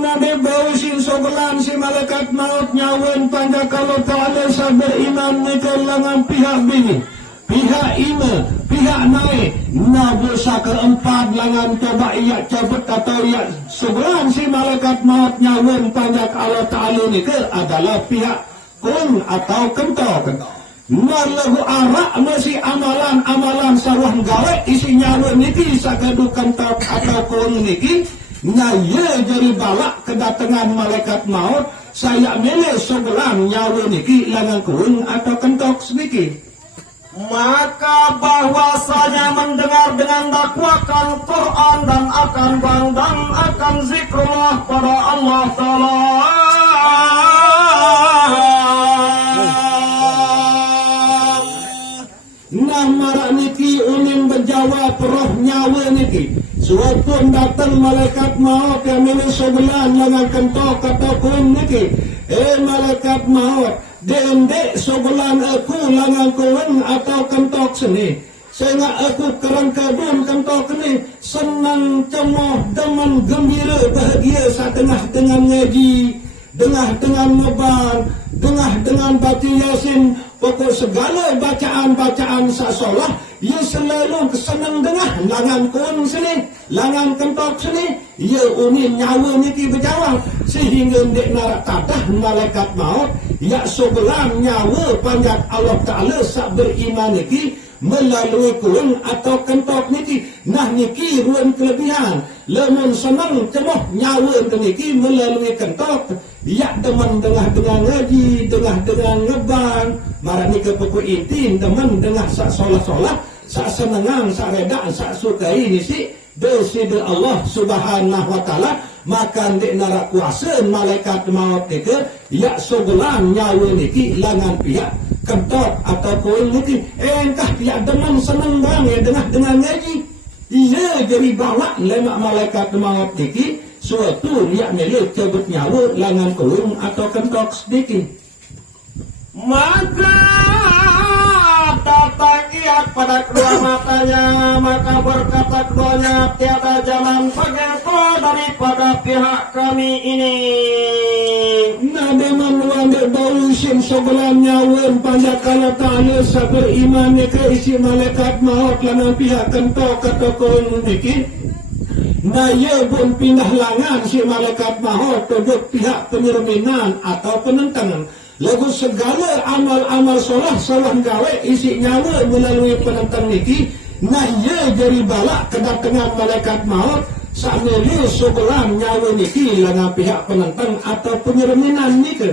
Nade bau sin sobelan si malaikat maut nyawan panjang kalau Ta'ala sabar iman ni kelangan pihak bini pihak iman pihak naik nabusa keempat langan coba ia cabut atau ia sebelah si malaikat maut nyawan panjang Allah Ta'ala ni ke adalah pihak kun atau kentok nalahu arak masih amalan-amalan sarwah gawe isi nyawa niki sakadu kentok atau kun niki nyaya jadi balak kedatangan malaikat maut saya milih sebelah nyawa niki langan kun atau kentok sedikit. Maka bahwasanya mendengar dengan dakwakan Quran dan akan bangdang akan zikrullah pada Allah Ta'ala. Nah marak niki unin berjawab roh nyawa niki suatu datang malaikat maut yang milik sebelah langan kentok atau kun niki malaikat maut dendek sebelah aku langan kun atau kentok seni sehingga aku kerang kabun kentok ni senang cemoh demen gembira bahagia saat tengah dengan ngaji dengan ngeban dengan baca yasin pokok segala bacaan-bacaan sasolah ia selalu kesenang dengar langan kun sini langan kentok sini ia uni nyawa niki berjawab sehingga dek narak tadah malaikat maut ya sebelah nyawa panjang Allah Ta'ala sak beriman niki melalui kun atau kentok niki nah niki ruan kelebihan lemun senang cemoh nyawa niki melalui kentok ya demen dengan ngaji dengan ngeban marah ni ke pokok intin demen dengan sak solah-solah sak senengang sak redaan sak sukai ni si deside Allah Subhanahu wa Ta'ala maka dek narak kuasa malaikat maut niki ya sebelah nyawa niki langan pihak kentok atau koin niki engkah pihak demen seneng bang ya dengan ngaji ia jadi balak lemak malaikat maut niki suatu yang milik cabut nyawa langan koin atau kentok sedikit Maka datang ia pada kedua matanya maka berkata keduanya tiada jalan bagiku daripada pihak kami ini. Nabi menuang bau sim sebelah nyawa panjang Allah Ta'ala sabar iman ke isi malaikat maut langan pihak kentok atau koin dikit Naya pun pindah langan si malaikat maut tujuh pihak penyerminan atau penentang. Lagu segala amal-amal solah sawan gawe isi nyawa melalui penentang niki. Naya jadi balak kedatangan malaikat maut. Saknili sebelah nyawa niki langan pihak penentang atau penyerminan niki.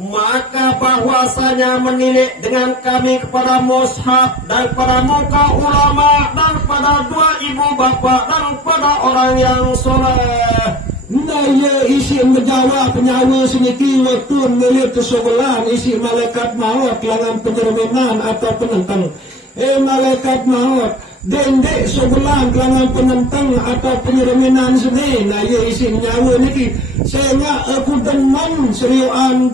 Maka bahwasanya menilik dengan kami kepada mushaf dan pada muka ulama dan pada dua ibu bapa dan pada orang yang soleh. Naya isi menjawab nyawa seniki waktu melihat ke sebelah isi malaikat maut langan penyerminan atau penentang. Malaikat maut dendek sebelah langan penentang atau penyerminan sini. Naya isi nyawa niki sehingga aku demen seriuan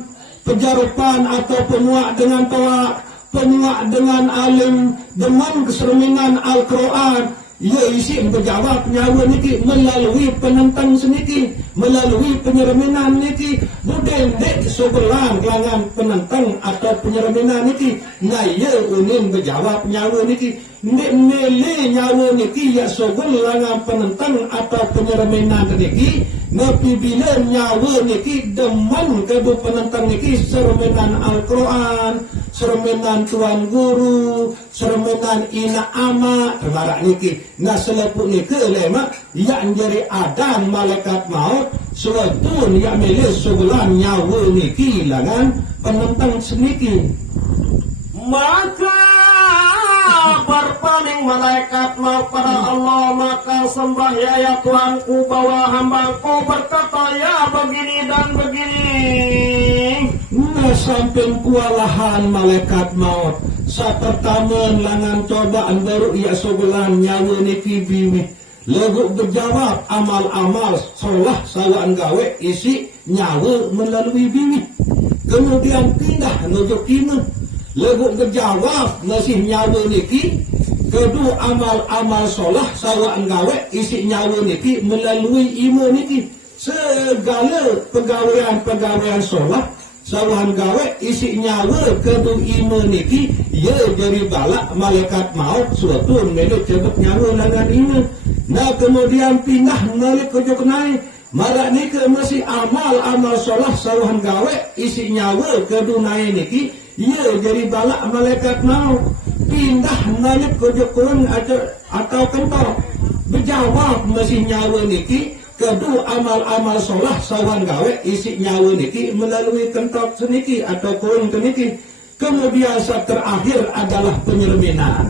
pejarupan atau pemuak dengan tawak, pemuak dengan alim, deman keserminan Al-Quran. Ya isi berjawab nyawa niki melalui penentang seniki, melalui penyerminan niki. Budendek sebelah kelangan penentang atau penyerminan niki. Nah ya unin berjawab nyawa niki. Nek mele nyawa niki ya sebelah penentang atau penyerminan niki. Nabi bila nyawa niki deman kedu penentang niki serminan Al-Quran, serminan Tuan Guru, serminan Ina Ama, terbarak niki. Nah selepuk niki lemak yang jadi adan malaikat maut suatu yang milik sebelah nyawa niki langan penentang seniki. Maka berpaling malaikat maut pada Allah, maka sembah ya Tuhanku bahwa hambaku berkata ya begini dan begini. Nah sampai kualahan malaikat maut saat pertama langan cobaan baru ia sebelah nyawa niki bimi. Lagu berjawab amal-amal solah sawaan gawe isi nyawa melalui bimi. Kemudian pindah nujuk kima. Lagu berjawab masih nyawa niki. Kedua amal-amal solah sawaan gawe isi nyawa niki melalui iman niki. Segala pegawaian solah sawan gawe isi nyawa kedua iman niki. Ya jadi balak malaikat maut suatu milik cebut nyawa dengan iman. Nah kemudian pindah melalui kejok naik. Marak niki masih amal-amal solah sawan gawe isi nyawa kedua naik niki. Ya jadi balak malaikat maut. Pindah naik kejokun atau kentok. Berjawab masih nyawa niki. Kedua amal-amal solah sawan gawe isi nyawa niki melalui kentok seniki atau kurun keniki. Kemudian saat terakhir adalah penyerminan.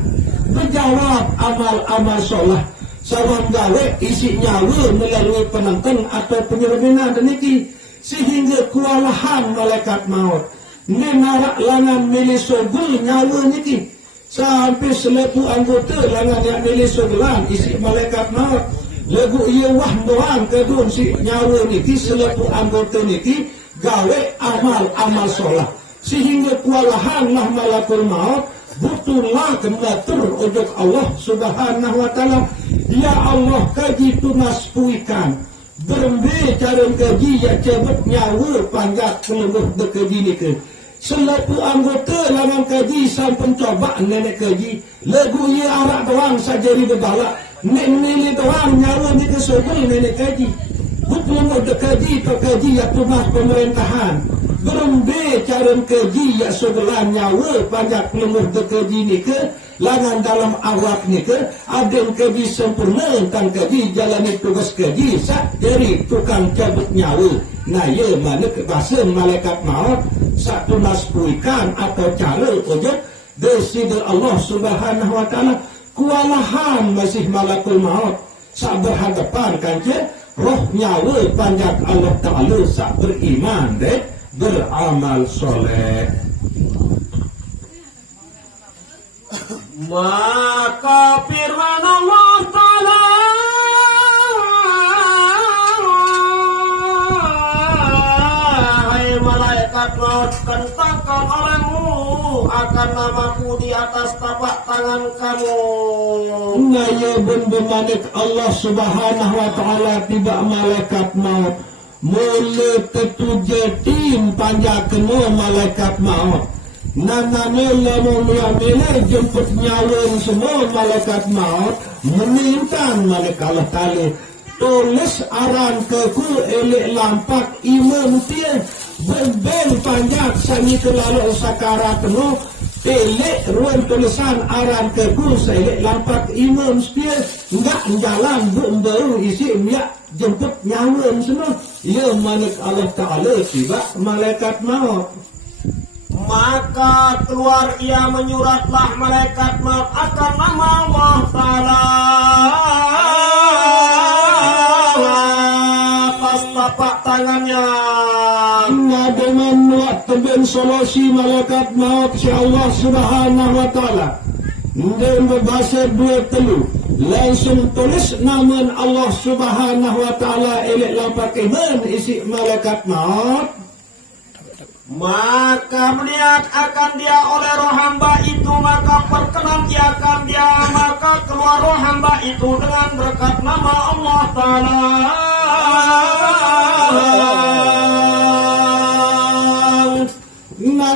Berjawab amal-amal solah sawan gawe isi nyawa melalui penentang atau penyerminan niki. Sehingga kualahan malaikat maut. Ini narak langan milih sogul nyawa niki. Sampai selepu anggota langan yang milih sogulan isi malaikat maut. Lagu ia wah doang kedun si nyawa niki selepu anggota niki gawe amal-amal solah. Sehingga kualahan lah malakul maut butullah kenatur ojok Allah subhanahu wa ta'ala. Ya Allah kaji tunas puikan. Berembe cara kaji ya cebut nyawa panjat kelembut dekaji niki. Selaku anggota langan kaji sampai coba nenek kaji. Lagu ia arak doang sajari berbalak. Nenek doang nyawa ni kesobel nenek kaji. Bukan ada kaji atau kaji ya tunas pemerintahan. Berembe cara kaji ya sebelah nyawa panjat lemur kaji ni ke. Langan dalam awak ni ke. Ada yang kaji sempurna tentang kaji jalani tugas kaji. Sak dari tukang cabut nyawa. Nah ya mana bahasa malaikat maut satu naspuikan atau cara ojek desider Allah subhanahu wa ta'ala. Kualahan masih malakul maut sak berhadapan kanca roh nyawa panjat Allah ta'ala sak beriman dek beramal soleh. Maka firman Allah ta'ala maut kentakan olehmu akan namaku di atas tapak tangan kamu. Ngaya bun bemanik Allah subhanahu wa ta'ala tiba malaikat maut. Mula tetuja tim panjak kena malaikat maut. Nanane lamun yamene jemput nyawa semua malaikat maut menintang malaikat Allah Ta'ala tulis aran keku elek lampak imam dia ben panjat sangi kelalu sakarat no elek ruang tulisan aran keku elek lampak imam dia enggak jalan baru isi miak jemput nyawa semua ya malaikat Allah Ta'ala tiba malaikat maut. Maka keluar ia menyuratlah malaikat maut akan nama Allah Ta'ala atas tapak tangannya. Dengan waktu ben solusi malaikat maut si Allah Subhanahu wa Ta'ala dan berbahasa dua telu langsung tulis nama Allah Subhanahu wa Ta'ala elek lampak iman isi malaikat maut. Maka melihat akan dia oleh roh hamba itu, maka perkenan ia akan dia, maka keluar roh hamba itu dengan berkat nama Allah Ta'ala.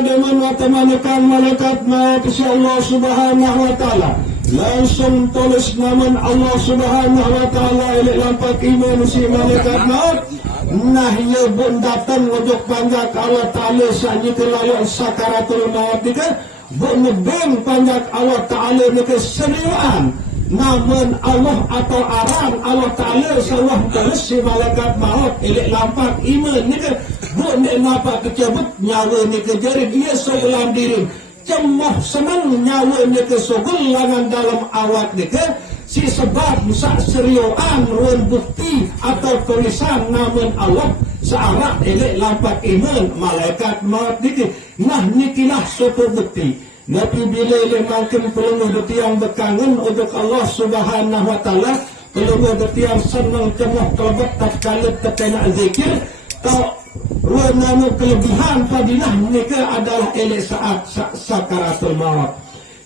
Dengan watamanikan malaikat maut si Allah Subhanahu wa Ta'ala langsung tulis nama Allah Subhanahu wa Ta'ala elek lampak iman si malaikat maut. Nah ia pun datang untuk panjak Allah Ta'ala sahaja kelaluan sakaratul maut nika pun nebeng panjak Allah Ta'ala nika seriuan namun Allah atau aran Allah Ta'ala sawah tulis si malaikat maut elek lampak iman nika pun nampak kecebut nyawa nika jadi dia sebelah diri cemoh senang nyawa nika sogul langan dalam awak nika si sebab sak seriuan ruang bukti atau tulisan namun Allah searah elek lampak iman malaikat maut niki. Nah nikilah suatu bukti Nabi bila makin pelunguh detiang berkangen untuk Allah Subhanahu wa Ta'ala pelunguh detiang senang cemoh kelebet tak kalit ketena zikir tau ruang namun kelebihan fadilah nika adalah elek saat sakaratul maut.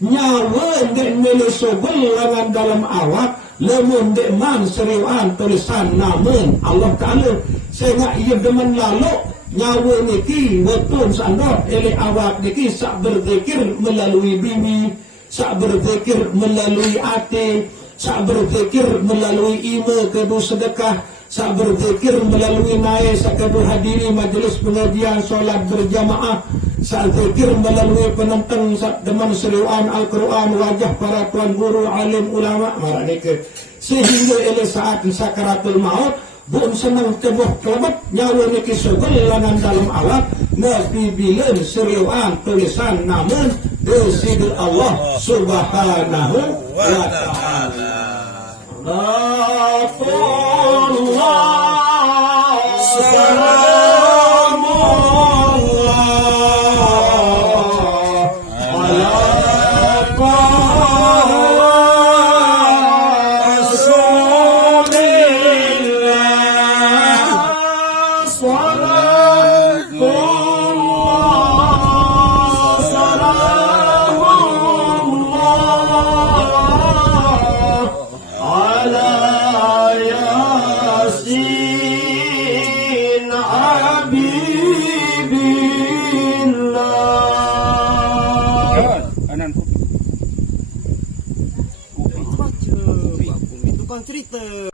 Nyawa dek nilai sobel langan dalam awak lemun dek man seriuan tulisan namun Allah Ta'ala sehingga ia demen lalu nyawa niki wetun sandor elek awak niki sak berzikir melalui bini sak berzikir melalui ati sak berzikir melalui ima kedu sedekah sak berzikir melalui naik sakadu hadiri majlis pengajian solat berjamaah sak berzikir melalui penentang sak deman seriuan Al-Quran wajah para tuan guru alim ulama maranike sehingga elek saat sakaratul maut bun senang tebuh kelebat nyawa niki sugul langan dalam alat nabi bilen seriuan tulisan namun desidu Allah Subhanahu wa Ta'ala.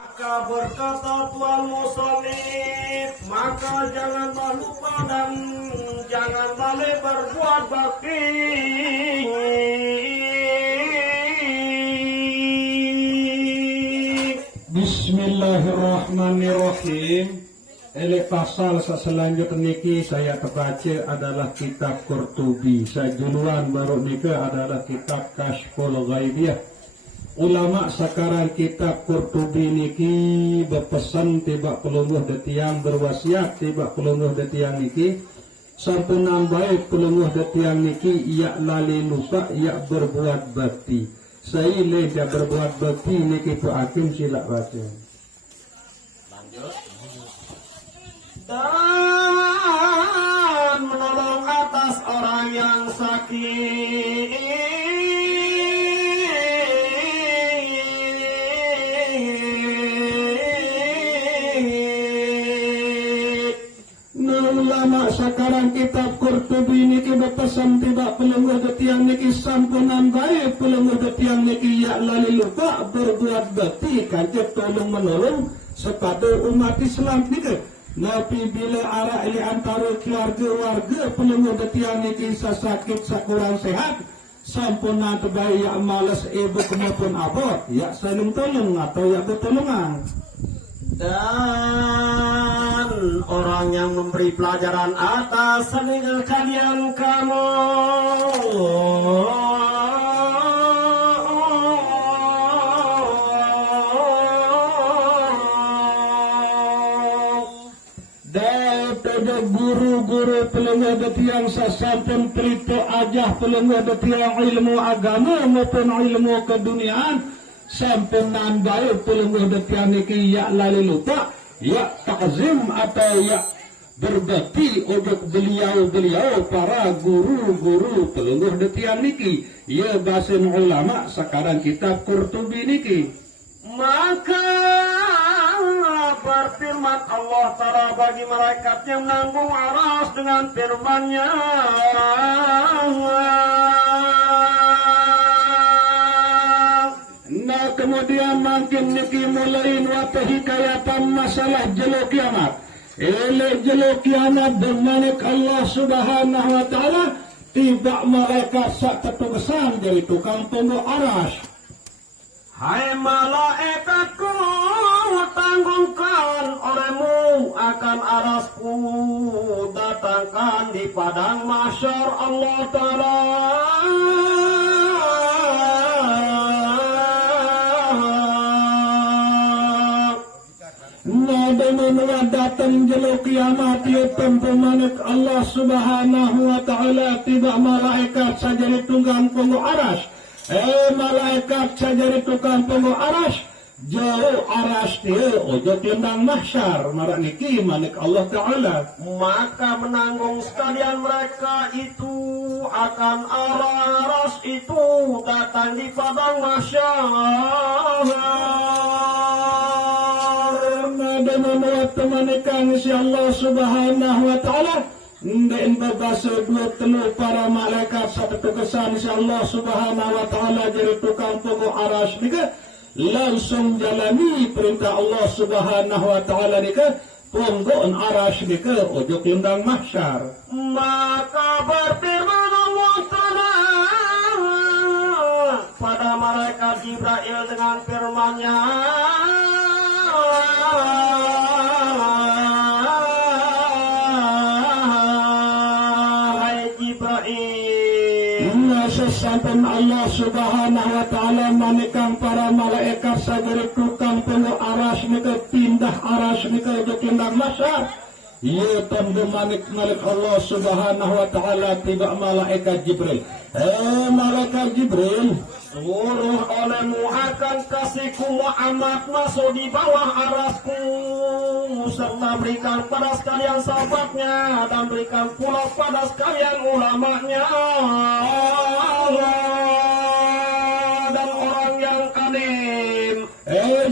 Maka berkata Tuan Musonif, maka janganlah lupa dan janganlah berbuat bakti. Bismillahirrahmanirrahim. Elek pasal selanjutnya niki saya terbaca adalah kitab Qurtubi. Sajuluan baru nika adalah kitab Kashful Ghaibiyah. Ulama sekarang kitab Qurtubi niki berpesan tiba pelunguh detiang berwasiat tiba pelunguh detiang niki sampunan baik pelunguh detiang niki ia lali lupa ia berbuat bakti. Saya leja berbuat bakti niki tu hakim sila baca. Dan menolong atas orang yang sakit. ulama sekarang kitab Qurtubi niki berpesan tidak pelengguh detiang niki sampunan baik pelengguh detiang niki ya lali lupa berbuat bekti kanjeng tolong menolong kepada umat Islam niki. Nabi bila arah ili antara keluarga-warga pelengguh detiang niki sakit sakurang sehat sampunan terbaik ya malas ibu maupun abot ya saling tolong atau ya bertolongan. Dan orang yang memberi pelajaran atas kalian kamu daripada guru-guru pelengah detiang sasampun perito ajah pelengah detiang ilmu agama maupun ilmu keduniaan sampun nandai pelengah detiang niki ya lali lupa ya takzim atau ya berbakti untuk beliau-beliau para guru-guru pelengah detiang niki ya basin ulama sekarang kitab Qurtubi niki. Maka berfirman Allah Ta'ala bagi malaikat yang menanggung aras dengan firman-Nya, nah kemudian makin niki mulai wata hikayatan masalah jelo kiamat. Jelo kiamat bermanik Allah Subhanahu wa Ta'ala tiba malaikat sak ketugasan dari tukang tunggu aras. Hai malaikatku, tanggungkan olehmu akan arasku, datangkan di padang mahsyar Allah Ta'ala. Dengan datang jelo kiamat ya pemanik Allah Subhanahu wa Ta'ala tiba malaikat saja di tunggang punggu aras. Malaikat saja di tukang punggu aras jauh aras dia ojo tendang mahsyar marak niki manik Allah Ta'ala. Maka menanggung sekalian mereka itu akan aras itu datang di padang mahsyar. Dan menurut temanikan si Allah Subhanahu wa Ta'ala dan berbahasa dua telur para malaikat satu kesan si Allah Subhanahu wa Ta'ala jadi tukang punggu aras nika langsung jalani perintah Allah Subhanahu wa Ta'ala nika pungguan aras nika ojo kendang mahsyar. Maka berfirman Allah Ta'ala pada malaikat Jibril dengan firman-Nya, hai Jibril, sampai Allah Subhanahu wa Ta'ala manikang para malaikat sagari tukang punggu aras nika pindah aras nika ke kendang mahsyar. Ia pemdemanik malik Allah Subhanahu wa Ta'ala tiba malaikat Jibril. Malaikat Jibril, suruh olehmu akan kasihku Muhammad masuk di bawah arasku serta berikan pada sekalian sahabatnya dan berikan pula pada sekalian ulamanya dan orang yang alim.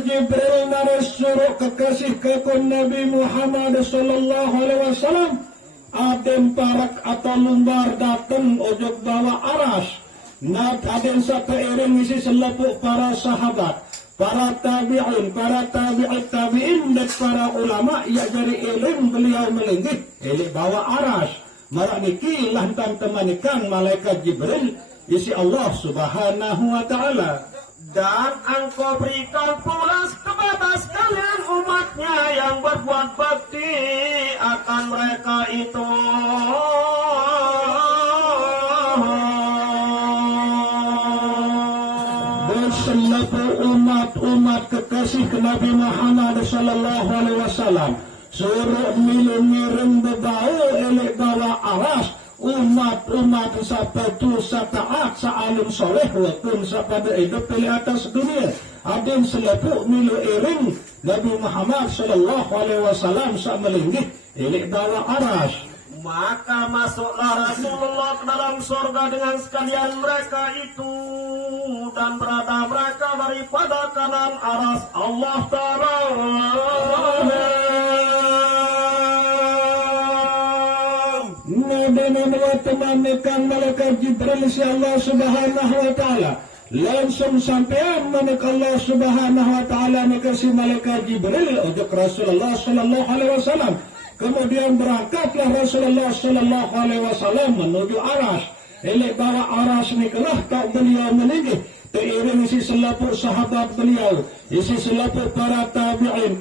Jibril naris suruh kekasih kekun Nabi Muhammad sallallahu alaihi wasallam adem parak atau lumbar datang ojok bawa aras. Nak adem satu iring isi selepuk para sahabat, para tabi'in, para tabi'in dan para ulama yang dari ilim beliau melinggih ili bawa aras. Marak niki lantan temanikan malaikat Jibril isi Allah Subhanahu wa Ta'ala. Dan engkau berikan pula kepada sekalian umatnya yang berbuat bakti akan mereka itu. Berselaku umat kekasih ke Nabi Muhammad sallallahu alaihi wasallam suruh milu-miring berbau elek bawa aras umat sapatu sataat sa'alim soleh wakun sapada hidup di atas dunia adem selepuk milu iring Nabi Muhammad sallallahu alaihi wasallam sa melinggih elek bawa aras. Maka masuklah Rasulullah ke dalam surga dengan sekalian mereka itu dan berada mereka daripada kanan aras Allah Ta'ala. kemudian teman-teman malaikat Jibril si Allah subhanahu wa ta'ala langsung sampai menek Allah subhanahu wa ta'ala nekasi malaikat Jibril ujak Rasulullah sallallahu alaihi wasallam. Kemudian berangkatlah Rasulullah sallallahu alaihi wasallam menuju Aras. Elek bawa Aras ni kelah tak beliau meninggi teriring isi selaput sahabat beliau, isi selaput para tabi'in,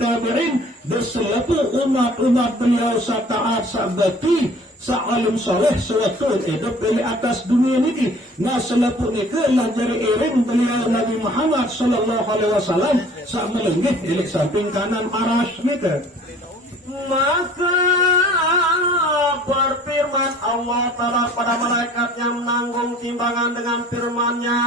tabi'in berselaput umat-umat beliau sa taat, sa bati, sa alim soleh sewaktu hidup di atas dunia ini. Nah selaput ni kelah jari iring beliau Nabi Muhammad sallallahu alaihi wasallam sa melenggih elek samping kanan Aras ni ke. Maka berfirman Allah Ta'ala pada malaikat yang menanggung timbangan dengan firman-Nya,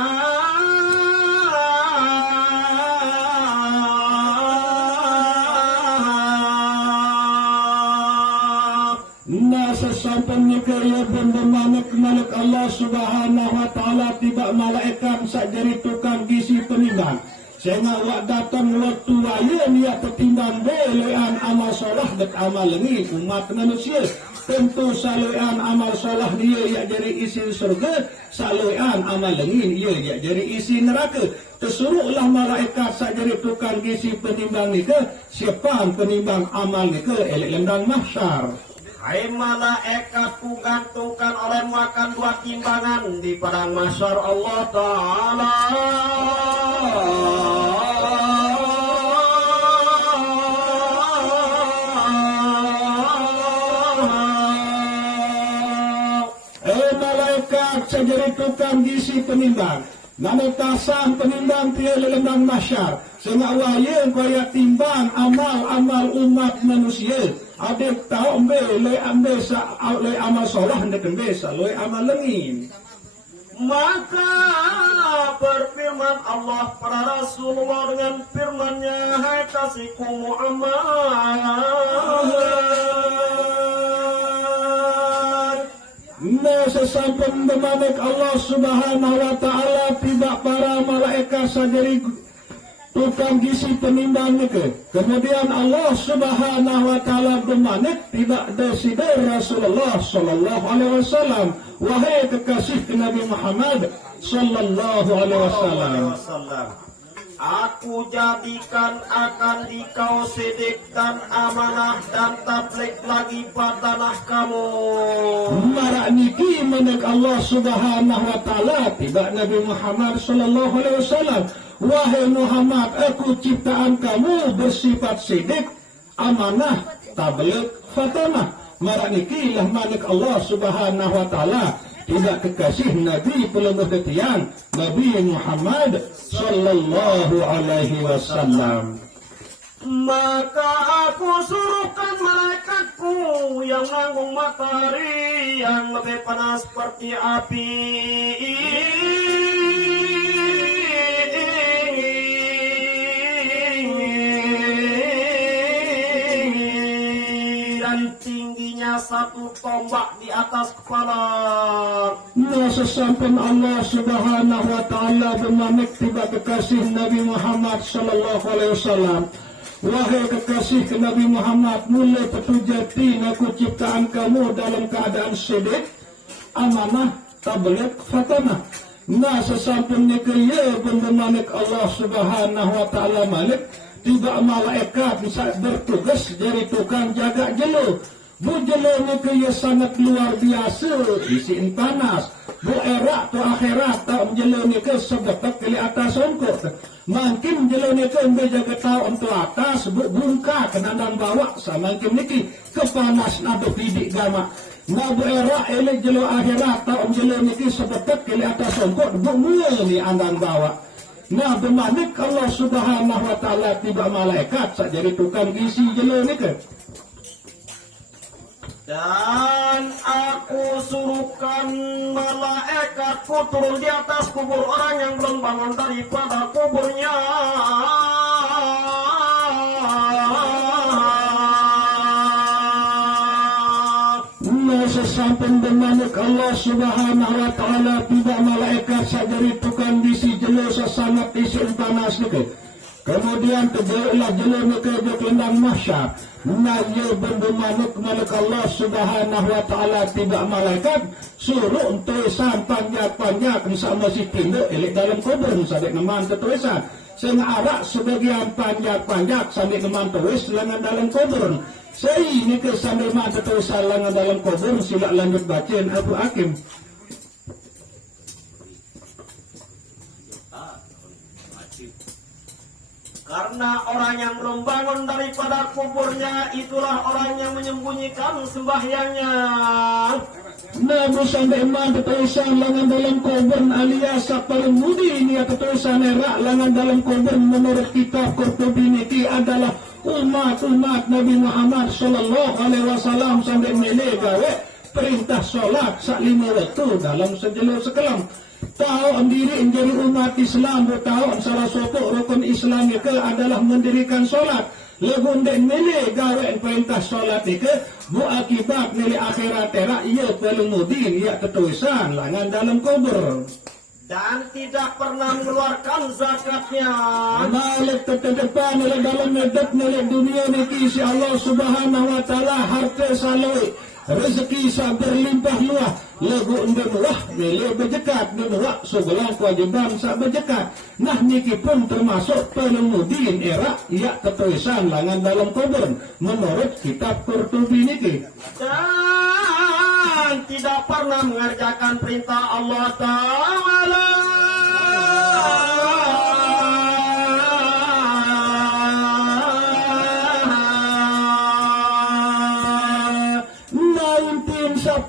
nah sesampainya ke ia benda-mana malak Allah subhanahu wa ta'ala tiba malaikat sakjari tukang gisi penimbang. Sehingga wak datang waktu waya niat petimbang belean amal solah dek amal lengi umat manusia. Tentu saluan amal solah dia ya jadi isi surga, saluan amal lengi dia ya jadi isi neraka. Tersuruhlah malaikat sak jadi tukang gisi penimbang ni ke, siapa penimbang amal ni ke elek lendang mahsyar. hai malaikat ku gantungkan oleh makan dua timbangan di padang mahsyar Allah Ta'ala. Malaikat sajari tukang gisi penimbang. Nama tasan penimbang dia lelembang masyar. Sehingga waya kaya timbang amal-amal umat manusia. Adik tahu ambil amal solah hendak ambil saloi amal lengin. Maka berfirman Allah pada Rasulullah dengan firman-Nya, hai kasihku Muhammad. Nah sesampai menemani Allah subhanahu wa ta'ala tiba para malaikat sajari tukang gisi penimbang ke. Kemudian Allah subhanahu wa ta'ala bermanik tiba desider Rasulullah sallallahu alaihi wasallam. Wahai kekasih Nabi Muhammad sallallahu alaihi wasallam, aku jadikan akan dikau sidik dan amanah dan tablik lagi patanah kamu. marak niki menek Allah subhanahu wa ta'ala tiba Nabi Muhammad sallallahu alaihi wasallam. Wahai Muhammad, aku ciptaan kamu bersifat sidik, amanah, tabligh, fatanah. Marak niki lah manik Allah subhanahu wa ta'ala tidak kekasih Nabi pelembah ketian Nabi Muhammad sallallahu alaihi wasallam. Maka aku suruhkan malaikatku yang nanggung matahari yang lebih panas seperti api, dan tingginya satu tombak di atas kepala. Nah sesampai Allah subhanahu wa ta'ala bermanik tiba kekasih Nabi Muhammad sallallahu alaihi wasallam. Wahai kekasih Nabi Muhammad, mulai petujati aku ciptaan kamu dalam keadaan sidik, amanah, tabligh, fatanah. Nah sesampainya ke ia bermanik Allah subhanahu wa ta'ala malik tiba malaikat bisa bertugas dari tukang jaga jelo. Bu jelo ni kaya sangat luar biasa, isiin panas. Bu erak tu akhirat tak jelo ni ke sebetak kali atas ongkot. Makin jelo ni ke ambil jaga tahu untuk atas, bu bungka ke nandang bawah sama makin niki kepanas nado pidik gama. Nah bu erak elek jelo akhirat tak jelo ni ke sebetak kali atas ongkot, bu mula ni andang bawah. Nah bermanik Allah subhanahu wa ta'ala tiba malaikat sak jadi tukang isi jelo ni ke. Dan aku suruhkan malaikatku turun di atas kubur orang yang belum bangun daripada kuburnya. Nah sesampai bermanik Allah subhanahu wa ta'ala tiba malaikat sadari tukang bisi jelo sesangat isi panas ni ke. Kemudian terjadilah jelur ke kelendang mahsyar. Naya benda manuk Allah Subhanahu wa taala tidak malaikat suruh tulisan panjang-panjang sama si tinduk elok dalam kubur sampai neman tulisan. Sehingga arak sebagian panjang-panjang sampai neman tulis lengan dalam kubur. Saya ini ke sampai neman tulisan lengan dalam kubur sila lanjut bacaan Abu Hakim. Karena orang yang belum bangun daripada kuburnya, itulah orang yang menyembunyikan sembahyangnya. Namun sampai iman ketulisan lengan dalam kubur alias paling mudi ini ketulisan erak lengan dalam kubur menurut kitab Qurtubi niki adalah umat Nabi Muhammad sallallahu alaihi wasallam sampai milih gawe perintah solat sak 5 waktu dalam sejelur sekelam. Tahu diri menjadi umat Islam, tahu salah satu rukun Islam itu adalah mendirikan solat. Lebih dan milih gawe perintah solat itu bu akibat milih akhirat terak ia perlu mudin ia ketulisan lengan dalam kubur dan tidak pernah mengeluarkan zakatnya. Malik terdepan oleh dalam medep milik dunia niki si Allah Subhanahu wa taala harta saloi rezeki sa berlimpah luah lagu undang wah bila berjekat dan wah segala kewajiban sa berjekat. Nah niki pun termasuk pengemudin era ia ketulisan lengan dalam kubur menurut kitab Qurtubi niki. Dan tidak pernah mengerjakan perintah Allah Ta'ala.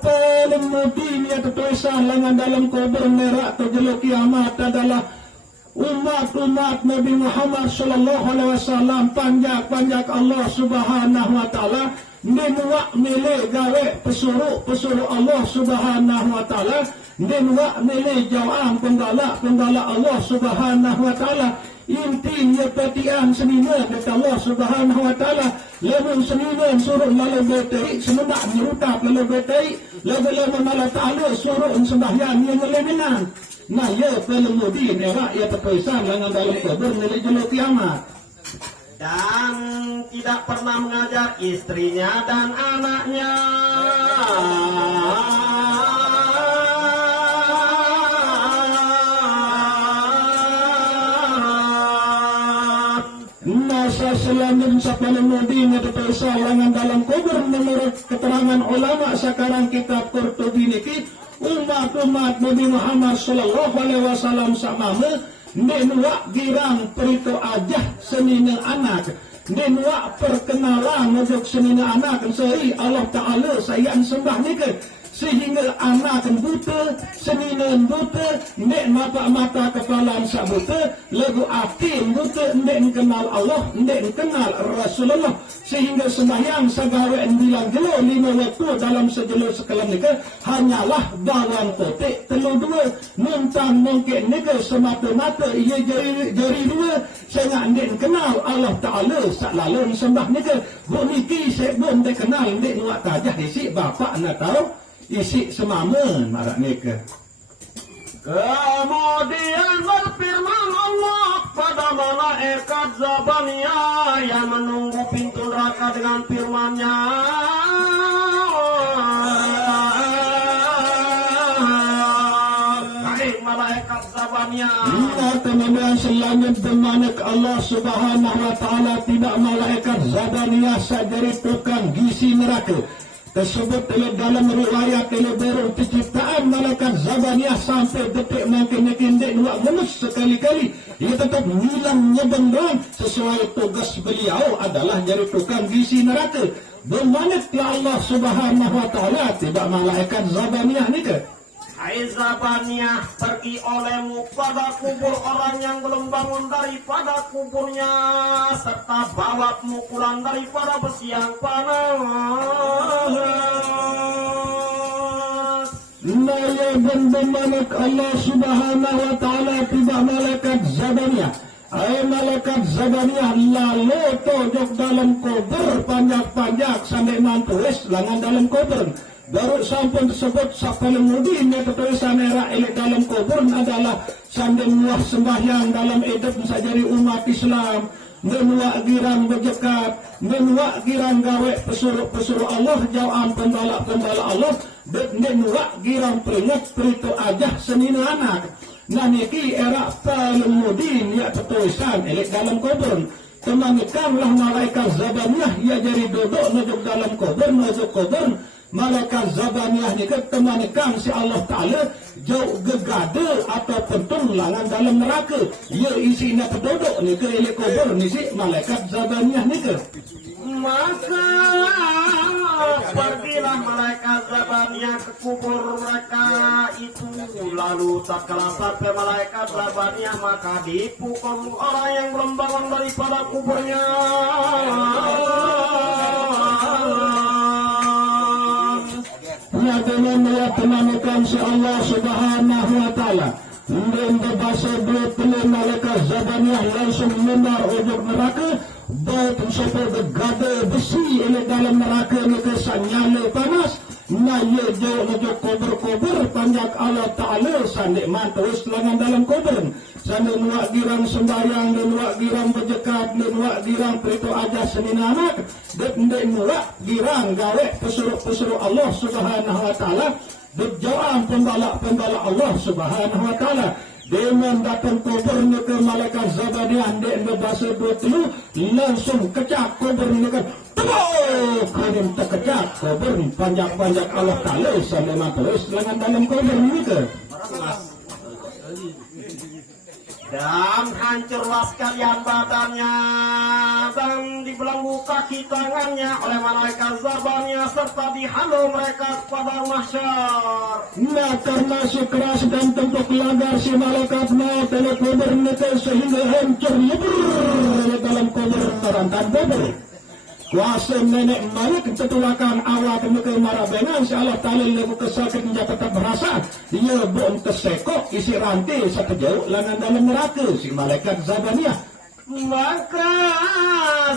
Paling mudin ya ketulisan lengan dalam kubur merak terjeluk kiamat adalah umat Nabi Muhammad sallallahu alaihi wasallam panjak Allah Subhanahu wa taala menwak milih gawe pesuruh Allah Subhanahu wa taala menwak milih jawab penggala Allah Subhanahu wa taala. Intinya petian seniman dari Allah Subhanahu wa taala. Lamun seniman suruh lalu betai semudah merutap lalu betai lalu malah ta'ala suruh sembahyang yang lemenan. Nah ya pelumudin era ya tertulisan lengan dalam kubur milik jeluk kiamat. Dan tidak pernah mengajar istrinya dan anaknya. Masa selanjutnya paling mudin atau persoalan dalam kubur menurut keterangan ulama sekarang kitab Qurtubi niki umat Nabi Muhammad sallallahu alaihi wasallam samama nenwak girang perito aja senina anak nenwak perkenalan untuk senina anak sehari Allah Ta'ala sayang sembah niki sehingga anak buta, seninan buta, nek mata kepala sa buta, lagu atin buta, nek kenal Allah, nek kenal Rasulullah, sehingga sembahyang sagawe bilang jelo 5 waktu dalam sejelur sekelam nika hanyalah bawang potek telur 2 nuntang mungkin nika semata-mata ia jari 2 sehingga nek kenal Allah Ta'ala salalun sembah nika buniki sebon nek kenal nek nuak tajah isi bapak nak tahu isi semamun marak neka. Kemudian berfirman Allah pada malaikat Zabaniyah yang menunggu pintu neraka dengan firman-Nya. Hai malaikat Zabaniyah. Kemudian selanjutnya manik Allah Subhanahu wa taala tidak malaikat Zabaniyah sajari tukang gisi neraka. Tersebut dalam riwayat baru penciptaan malaikat Zabaniyah sampai detik makin kindek dua menus sekali-kali ia tetap ngilang nyebendong sesuai tugas beliau adalah jadi tukang gisi neraka. Bermanaklah Allah Subhanahu wa taala tidak malaikat Zabaniyah ni ke? Hai Zabaniyah, pergi olehmu pada kubur orang yang belum bangun daripada kuburnya, serta bawamu pulang daripada bersiang panas. Naya dan bermanak Allah Subhanahu wa taala tidak malaikat Zabaniyah Ay malaikat Zabaniyah lalu tojok dalam kubur panjak-panjak sampai mantuis langan dalam kubur. Baru sampun tersebut sapaling mudinnya ketulisan era elik dalam kubur adalah sambil muah sembahyang dalam hidup sajari umat Islam. Menuak girang berjekat, menuak girang gawe pesuruh Allah jawab pembala Allah, dan menuak girang peringat peritu ajah senina anak. Nah niki era paling mudin ya tertulisan elik dalam kubur. Temanikanlah malaikat Zabaniyah ya jadi duduk nujuk dalam kubur nujuk kubur. Malaikat Zabaniyah ni temanikan si Allah Ta'ala jauh gegade atau pentung langan dalam neraka. Ya isinya penduduk ni ke elik kubur ni si malaikat Zabaniyah ni ke. Maka pergilah malaikat Zabaniyah ke kubur mereka itu. Lalu tak kalah sampai malaikat Zabaniyah maka dipukul orang yang belum bangun daripada kuburnya. Ya dengan menamakan si Allah Subhanahu wa Ta'ala. Dan berbahasa dua puluh malaikat Zabaniyah langsung menar ujung neraka. Baik sampai bergada besi ini dalam neraka ni kesanyala panas. Nah ia jauh menuju kubur-kubur panjang Allah Ta'ala sandik mantus langan dalam kubur. Sandik nuak girang sembahyang dan nuak girang berjekat dan nuak girang peritu ajah senin anak. Dan nuak girang gawe pesuruh-pesuruh Allah Subhanahu wa Ta'ala. Berjawab pembala Allah Subhanahu wa Ta'ala. Dengan datang kubur ni ke malaikat Zabaniyah dan berbahasa 20 langsung kecak kubur ni kan. Kemudian terkejap kubur panjang-panjang Allah Ta'ala sampai terus lengan dalam kubur ni ke. Dan hancurlah sekalian badannya dan dibelenggu kaki tangannya oleh malaikat Zabaniyah serta dihalau mereka kepada mahsyar. Nah karena si keras dan tempuk langgar si malaikat maut dalam kubur mereka sehingga hancur lebur dalam kubur tarantan kubur. Kuasa nenek malik ketulakan awak mereka marah benang si Allah Ta'ala lebu kesakit dia tetap berasa dia bon tersekok isi rantai satu jauh langan dalam neraka si malaikat Zabaniyah. Maka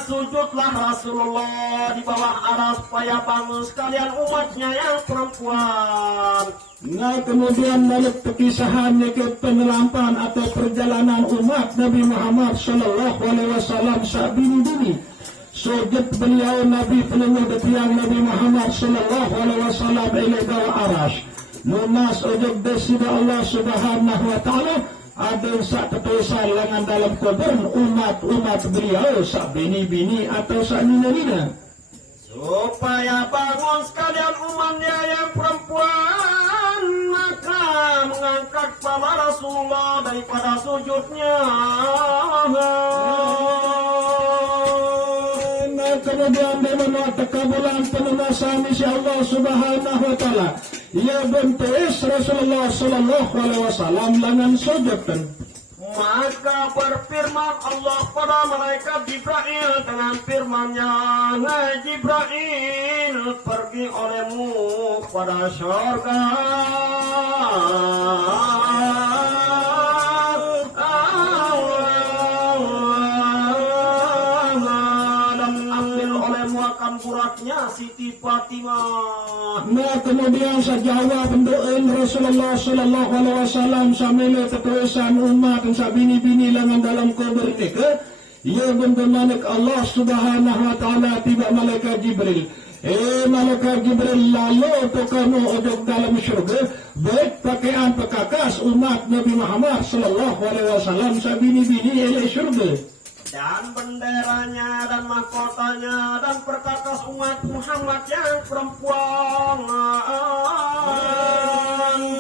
sujudlah Rasulullah di bawah aras supaya bangun sekalian umatnya yang perempuan. Nah kemudian balik perkisahan ke penyelampan atau perjalanan umat Nabi Muhammad Sallallahu Alaihi Wasallam sabini-bini. Sujud beliau Nabi penuh detiang Nabi Muhammad Sallallahu Alaihi Wasallam ilai bawah aras. Nunas ujub desida Allah Subhanahu Wa Ta'ala. Ada sak ketulisan lengan dalam kubur umat beliau sak bini-bini atau sak nina-nina. Supaya bangun sekalian umatnya yang perempuan, maka mengangkat kepala Rasulullah daripada sujudnya. Kemudian dia menolak kekabulan penunasan insya Allah Subhanahu Wa Ta'ala. Ia bentuis Rasulullah Sallallahu Alaihi Wasallam dengan sujud. Maka berfirman Allah pada malaikat Jibril dengan firman-Nya, "Hai Jibril, pergi olehmu pada syurga." Buraknya Siti Fatimah. Nah kemudian sejawab bendoain Rasulullah Sallallahu Alaihi Wasallam sambil ketulisan umat dan sabini-bini lengan dalam kubur ini ke. Ia bermanik Allah Subhanahu Wa Ta'ala tiba malaikat Jibril. Malaikat Jibril lalu tu kamu ujung dalam syurga. Baik pakaian pekakas umat Nabi Muhammad Sallallahu Alaihi Wasallam sabini-bini ilai syurga. Dan benderanya dan mahkotanya dan perkakas umat Muhammad yang perempuan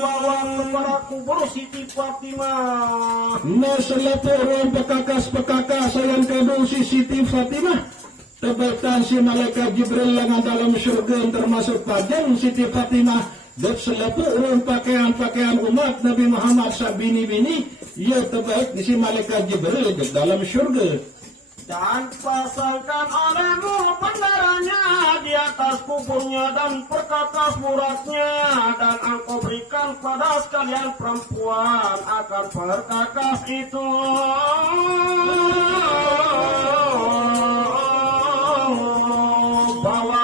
bawa kepada kubur Siti Fatimah. Nah selepas pekakas yang kedua Siti Fatimah terbaikan si malaikat Jibril lengan dalam syurga termasuk pajang Siti Fatimah. Dan selepas pakaian umat Nabi Muhammad sabini-bini ia terbaik di si malaikat Jibril dalam syurga. Dan pasangkan olehmu benderanya dia atas kuburnya dan perkakas muratnya, dan engkau berikan pada sekalian perempuan akan perkakas itu. Bawa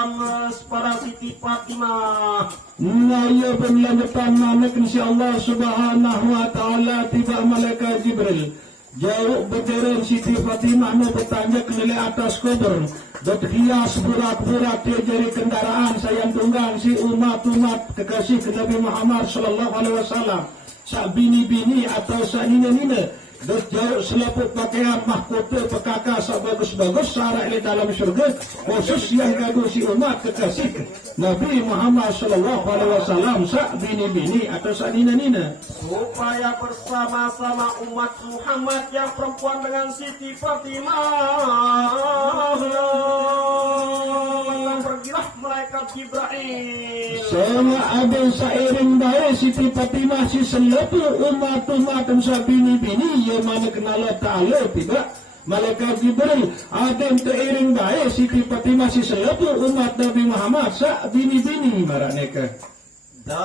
pada Siti Fatimah. Nah, ya berlanjutan manik insyaallah subhanahu wa ta'ala tiba malaikat Jibril. Jauh berderet Siti Fatimah nu bertanya kelele atas kubur. Berhias burak-burak dia jadi kendaraan sayang tunggang si umat-umat kekasih ke Nabi Muhammad sallallahu alaihi wasallam. Sak bini-bini atau sak nina-nina. Jauh selaput pakaian mahkota pekakas bagus-bagus sarah di dalam syurga, khusus yang gaduh si umat kekasih Nabi Muhammad sallallahu alaihi wasallam sak bini-bini atau sak nina-nina, supaya bersama-sama umat Muhammad yang perempuan dengan Siti Fatimah. Pergilah malaikat Jibril. sama ada sairing baik Siti Fatimah si selepu umat-umat dan sak bini-bini yang mana kenal ta'ala tidak. Malaikat Jibril ada yang teriring baik Siti Fatimah si selepu umat Nabi Muhammad sak bini-bini maraneka. Dan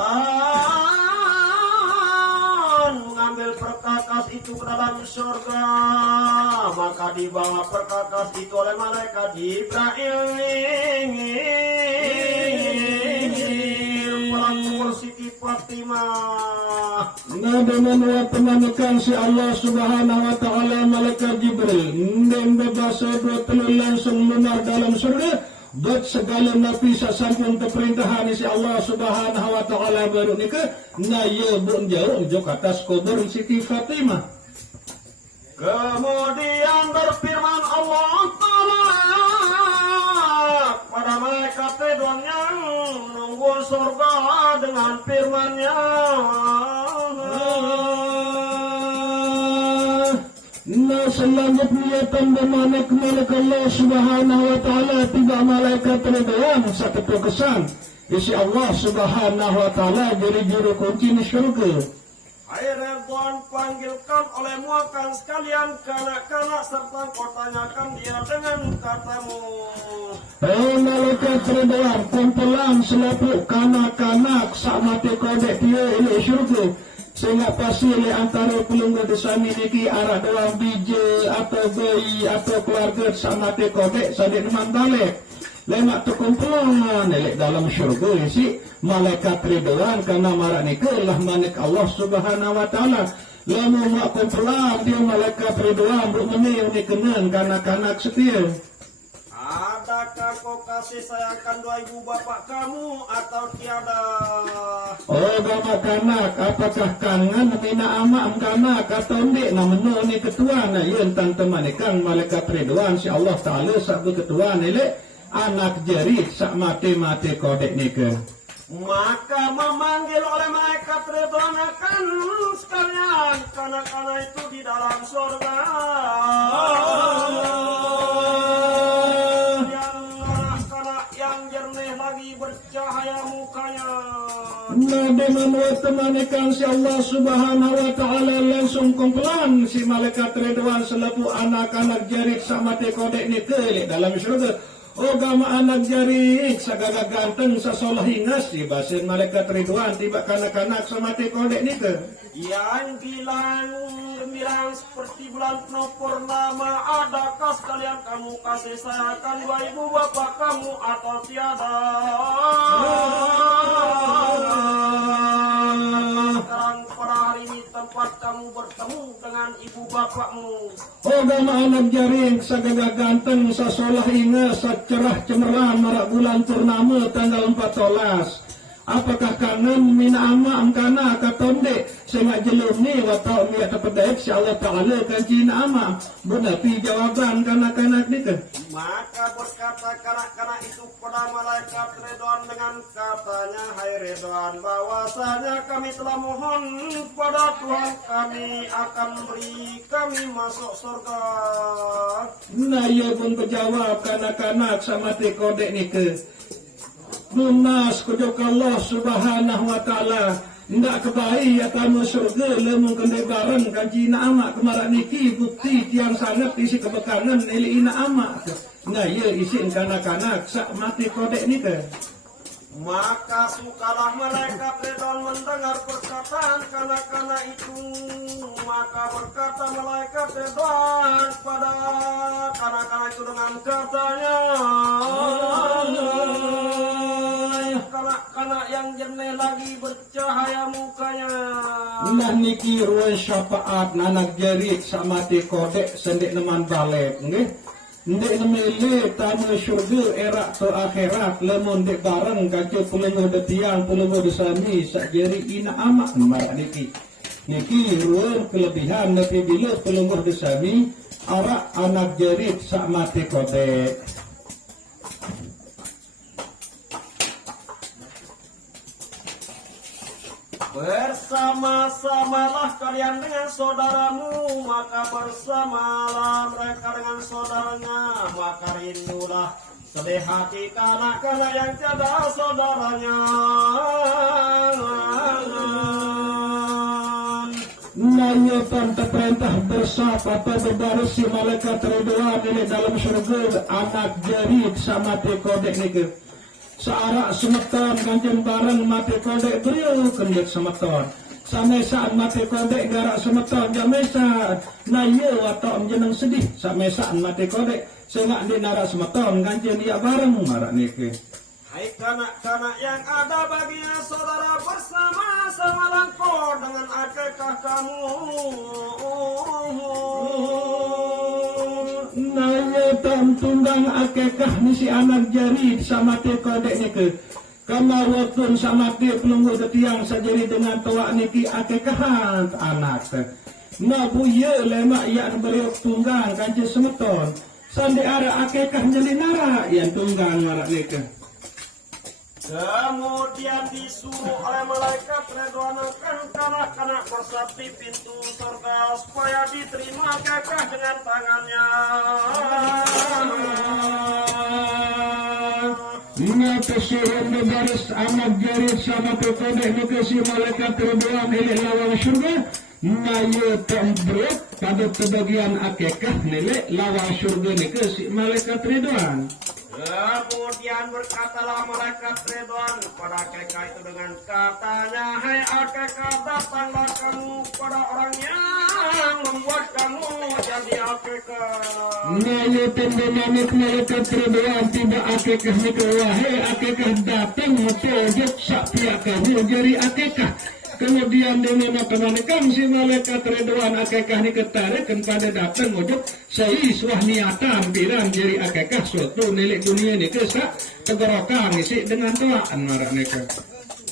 mengambil perkakas itu ke dalam surga, maka dibawa perkakas itu oleh malaikat Jibril melangkul Siti Fatimah. Nah dengan pemanikan si Allah subhanahu wa ta'ala malaikat Jibril dan berbahasa dua telur langsung lunar dalam surga. Buat segala nabi sasampun keperintahan si Allah subhanahu wa ta'ala baru nikah. Nah ya bun jauh jok atas kubur Siti Fatimah. Kemudian berfirman Allah Ta'ala pada malaikat Ridwan yang menunggu surga dengan firman-Nya. Nah selanjutnya tambah malaikat Allah subhanahu wa ta'ala tiba malaikat Ridwan satu kesan isi Allah subhanahu wa ta'ala dari juru kunci di syurga. Hai Ridwan, panggilkan olehmu akan sekalian kanak-kanak serta kau tanyakan dia dengan katamu. Hei malaikat Ridwan kumpulan selapu kanak-kanak sama kodek dia ini syurga. Sehingga pasti oleh antara pelunggu desa miliki arah dalam biji atau bayi atau keluarga sama kodek sadik teman balik. Lemak terkumpulan elek dalam syurga si malaikat Ridwan karena marah nikah lah manik Allah subhanahu wa ta'ala. Lama mak kumpulan dia malaikat Ridwan bermeni dikenan kanak-kanak setia. Adakah kau kasih sayangkan dua ibu bapak kamu atau tiada? Oh bapak kanak, apakah kangen mina amak kanak atau ndik na menu ni ketua na yun tante manikan malaikat Ridwan si Allah Ta'ala sabu ketua nilai anak jerit sak mati-mati kodek nikah. Maka memanggil oleh malaikat Ridwan akan sekalian kanak-kanak itu di dalam surga. Yang jernih lagi bercahaya mukanya. Nah dengan temanikan si Allah subhanahu wa ta'ala langsung kumpulan si malaikat Ridwan selaku anak-anak jarik sama kodek nikah dalam syurga. Oh gama anak jarik sagagak ganteng sasolah hingas si basin malaikat Ridwan tiba kanak-kanak sama kodek nikah. Yang gemilang seperti bulan penuh purnama, adakah sekalian kamu kasih sayangkan dua ibu bapak kamu atau tiada? Sekarang pada hari ini tempat kamu bertemu dengan ibu bapakmu. Oh gama anak jaring sagagak ganteng sasolah hingas sacerah cemerlang marak bulan purnama tanggal 14. Apakah kangen mina ama amkana katonde sehingga jelum ni watau mi atau pedek si Allah Ta'ala kan cina ama bernapi jawaban kanak-kanak ni kan. Maka berkata kanak-kanak itu pada malaikat Ridwan dengan katanya, hai Ridwan, bahwasanya kami telah mohon pada Tuhan kami akan beri kami masuk surga. Nah ia pun berjawab kanak-kanak sama kodek ni ke. Lunas kujok Allah subhanahu wa ta'ala. Ndak kebaik ya kamu surga lemung kendai bareng kan cina amak kemarak niki bukti tiang sangat isi kebekanan ili ina amak. Nah ya isin kanak-kanak sak mati kodek ni ke. Maka sukalah malaikat Ridwan mendengar perkataan kanak-kanak itu. Maka berkata malaikat Ridwan pada kanak-kanak itu dengan katanya, kanak-kanak yang jernih lagi bercahaya mukanya. Nah niki ruang syafaat nanak jarit sak mati kodek sendik neman balik nggih. Ndek nemele tamu syurga erak to akhirat lemon dek bareng kaca pulungo de tiang pulungo de sami sak jeri ina amak marak niki. Niki ruang kelebihan nabi bila pulungo de sami arak anak jarit sak mati kodek. Bersama-samalah kalian dengan saudaramu, maka bersamalah mereka dengan saudaranya. Maka rindulah sedih hati kanak-kanak yang tiada saudaranya. Nanya tante perintah bersama atau berbaris si malaikat Ridwan ini dalam surga anak jarit sama kodek niki. Searak semeton kanjeng bareng mati kodek beliau kenjek semeton. Samesaan mati kodek garak semeton jamesaan. Nah iya watok jeneng sedih samesaan mati kodek. Sengak di narak semeton kanjeng dia bareng marak niki. Hai kanak-kanak yang ada baginya saudara bersama-sama langkor dengan akikah kamu. Nanya tam tunggang akikah ni si anak jarit sama te kodek niki. Kama wakun sama te pelunggu tiang sajari dengan tua niki akikahan anak. Na buye lemak yang beriuk tunggang kanji semeton. Sandi ara akikah jadi nara yang tunggang marak niki. Kemudian disuruh oleh malaikat Ridwan akan kanak-kanak bersabdi pintu surga supaya diterima kakak dengan tangannya. Ngapa suruh berbaris anak jarit sama pekodek nukasi malaikat Ridwan ilik lawang syurga. Ngayu tembrek pada kebagian akikah nilai lawang syurga nukasi malaikat Ridwan. Kemudian berkatalah malaikat Ridwan kepada akikah itu dengan katanya, hai akikah, datanglah kamu pada orang yang membuat kamu jadi akikah. Ngayu tembemanik malaikat Ridwan tiba akikah nika wahai akikah datang mepojok sak pihak kamu jadi akikah. Kemudian dengan menekan si malaikat Ridwan akikah ni ketarik kepada datang mojok seiswah niatan piran jadi akikah suatu milik dunia ni kesak tegorokan isi dengan doaan marak neka.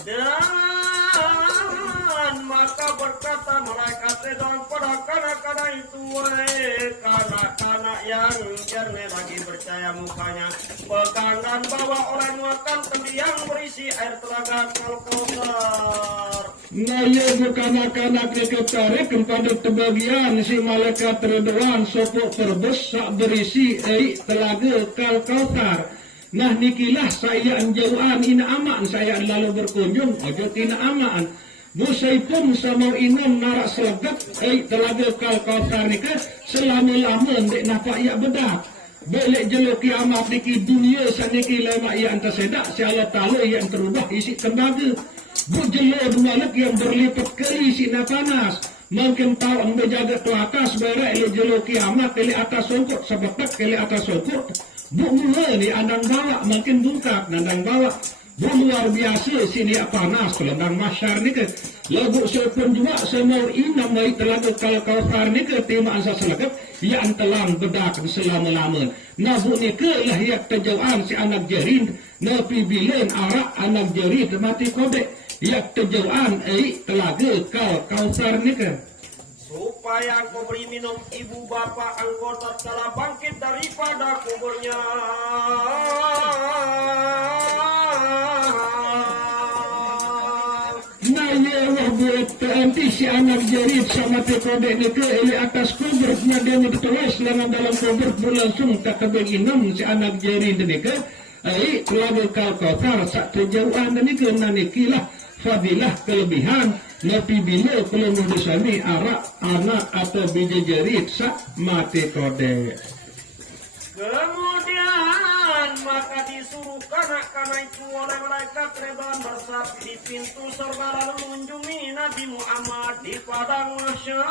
Dan maka berkata malaikat Ridwan pada kanak-kanak itu, wahai kanak-kanak yang jernih lagi bercahaya mukanya, pegang dan bawa oleh muatan kendi yang berisi air telaga Kautsar. Naya kanak-kanak ni ketarik kepada tebagian si malaikat Ridwan sopok perbes sak berisi air telaga Kautsar. Nah nikilah saya anjauhan ina aman saya lalu berkunjung ojo tina aman. Musai pun sama inun narak selegat telaga Kautsar nika selama-lama dek napak ia bedak. Belek jeluk kiamat niki dunia saniki lemak ia antar sedak si Allah Ta'ala yang terubah isi tembaga. Berjelur malak yang berlipat keri isi panas. Mungkin tahun berjaga tu atas berek le jeluk kiamat kali atas songkok sebetak kali atas songkok. Bu mula ni andang bawa makin bungkak nandang bawa. Bu luar biasa sini panas kelendang masyar ni ke. Lagu sepun juga semua inam mai telaga Kautsar ni ke tema asa selekat yang telah bedak selama-lama. Nah bu ni ke lah yang terjauhan si anak jarin. Nabi bilen arak anak jarin mati kodek. Yang terjauhan telaga Kautsar ni ke. Supaya engkau beri minum ibu bapa engkau tatkala bangkit daripada kuburnya. Naya wabut nanti si anak jarit sama tekodek ni ke atas kuburnya dia bertulis dengan dalam kubur berlangsung tak kebeginam si anak jarit ni ke. Telaga Kautsar sak terjauhan ni ke nanikilah fadilah kelebihan Nabi bila pelumuh disani arak anak atau biji jarit sak mati kodek. Kemudian karena itu oleh malaikat Ridwan bersaksi di pintu surga lalu mengunjungi Nabi Muhammad di padang mahsyar.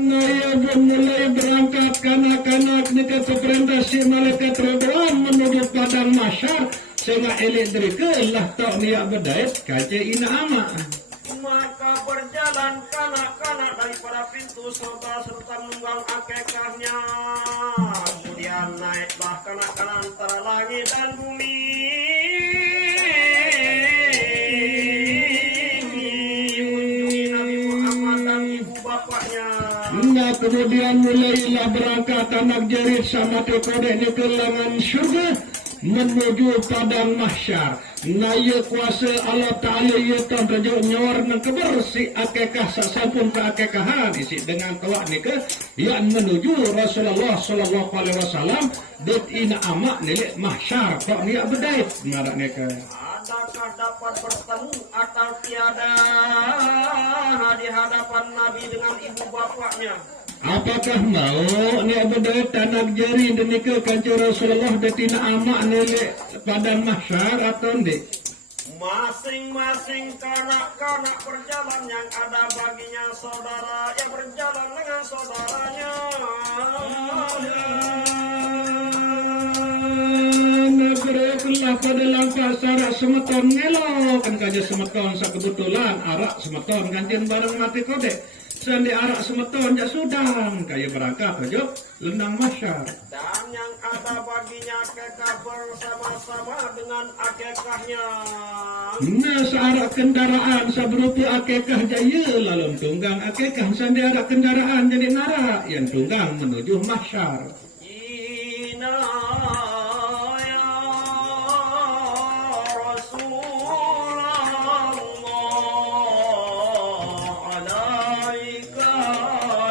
Naya mulai berangkat kanak-kanak dekat perintah si malaikat Ridwan menuju padang mahsyar sehingga elektrik lah tak niat berdait kaca ina ama. Maka berjalan kanak-kanak daripada pintu surga serta menunggang akikahnya. Kemudian naiklah kanak-kanak antara langit dan bumi. Mengunjungi Nabi Muhammad dan ibu bapaknya. Nah kemudian mulailah berangkat anak jerit sama tekodeknya ke lengan syurga menuju padang mahsyar. Nah ya kuasa Allah Ta'ala ya kan rajuk nyawar nang keber si akikah sasampun ke akikahan isi dengan tawak ni ke yang menuju Rasulullah sallallahu alaihi wasallam det ina amak nilik mahsyar kok ni berdait ngarak ni ke. Adakah dapat bertemu atau tiada di hadapan Nabi dengan ibu bapaknya? Apakah mau ni berdait anak jari denika kancu Rasulullah det ina amak nilik padang mahsyar atau ndik? Masing-masing kanak-kanak berjalan yang ada baginya saudara yang berjalan dengan saudaranya. Negerilah pada langkah sarak semeton ngelok kan kaja semeton sa kebetulan arak semeton gantian bareng mati kodek. Sandi arak semeton jak sudang kaya berangkat aja lendang mahsyar. Dan yang ada baginya akikah bersama-sama dengan akikahnya. Nah searak kendaraan sabrupa akikah jaya lalu tunggang akikah sandi arak kendaraan jadi narak yang tunggang menuju mahsyar. Ina ya Rasulullah alaika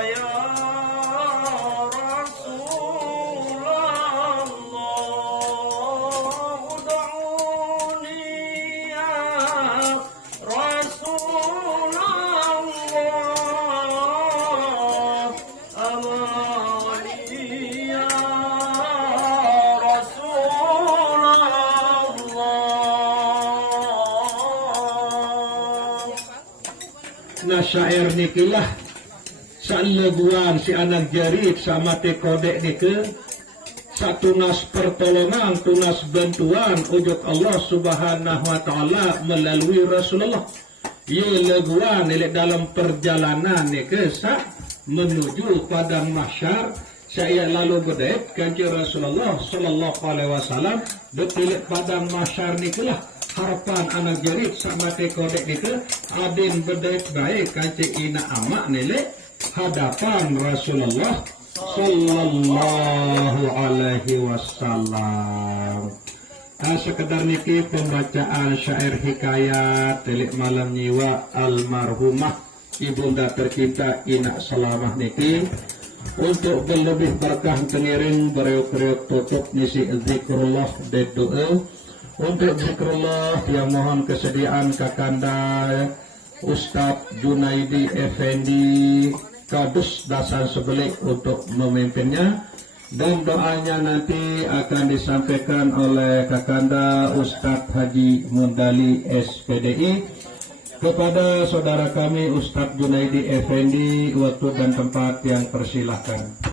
ya Rasulullah ud'uni ya Rasulullah amali ya Rasulullah. Nah syair nikilah saleguan si anak jarit sama tekodek nike satu nas pertolongan tunas bantuan ujuk Allah subhanahu wa ta'ala melalui Rasulullah. Ia leguan nilai dalam perjalanan nike sa menuju padang mahsyar saya lalu berdait kanci Rasulullah sallallahu alaihi wasallam detilik padang mahsyar nikelah harapan anak jarit sama tekodek nike adin berdait baik kanci ina amak nilai hadapan Rasulullah sallallahu alaihi wasallam. Sekedar niki pembacaan syair hikayat telik malam nyiwa almarhumah ibunda tercinta Ina Salamah niki untuk berlebih berkah tengiring bereuk-reuk tutup nisi zikrullah dan doa. Untuk zikrullah yang mohon kesediaan kakanda Ustadz Junaidi Effendi Kadus Dasan Sebelik untuk memimpinnya, dan doanya nanti akan disampaikan oleh kakanda Ustadz Haji Mundali SPDI kepada saudara kami Ustadz Junaidi Effendi. Waktu dan tempat yang persilahkan.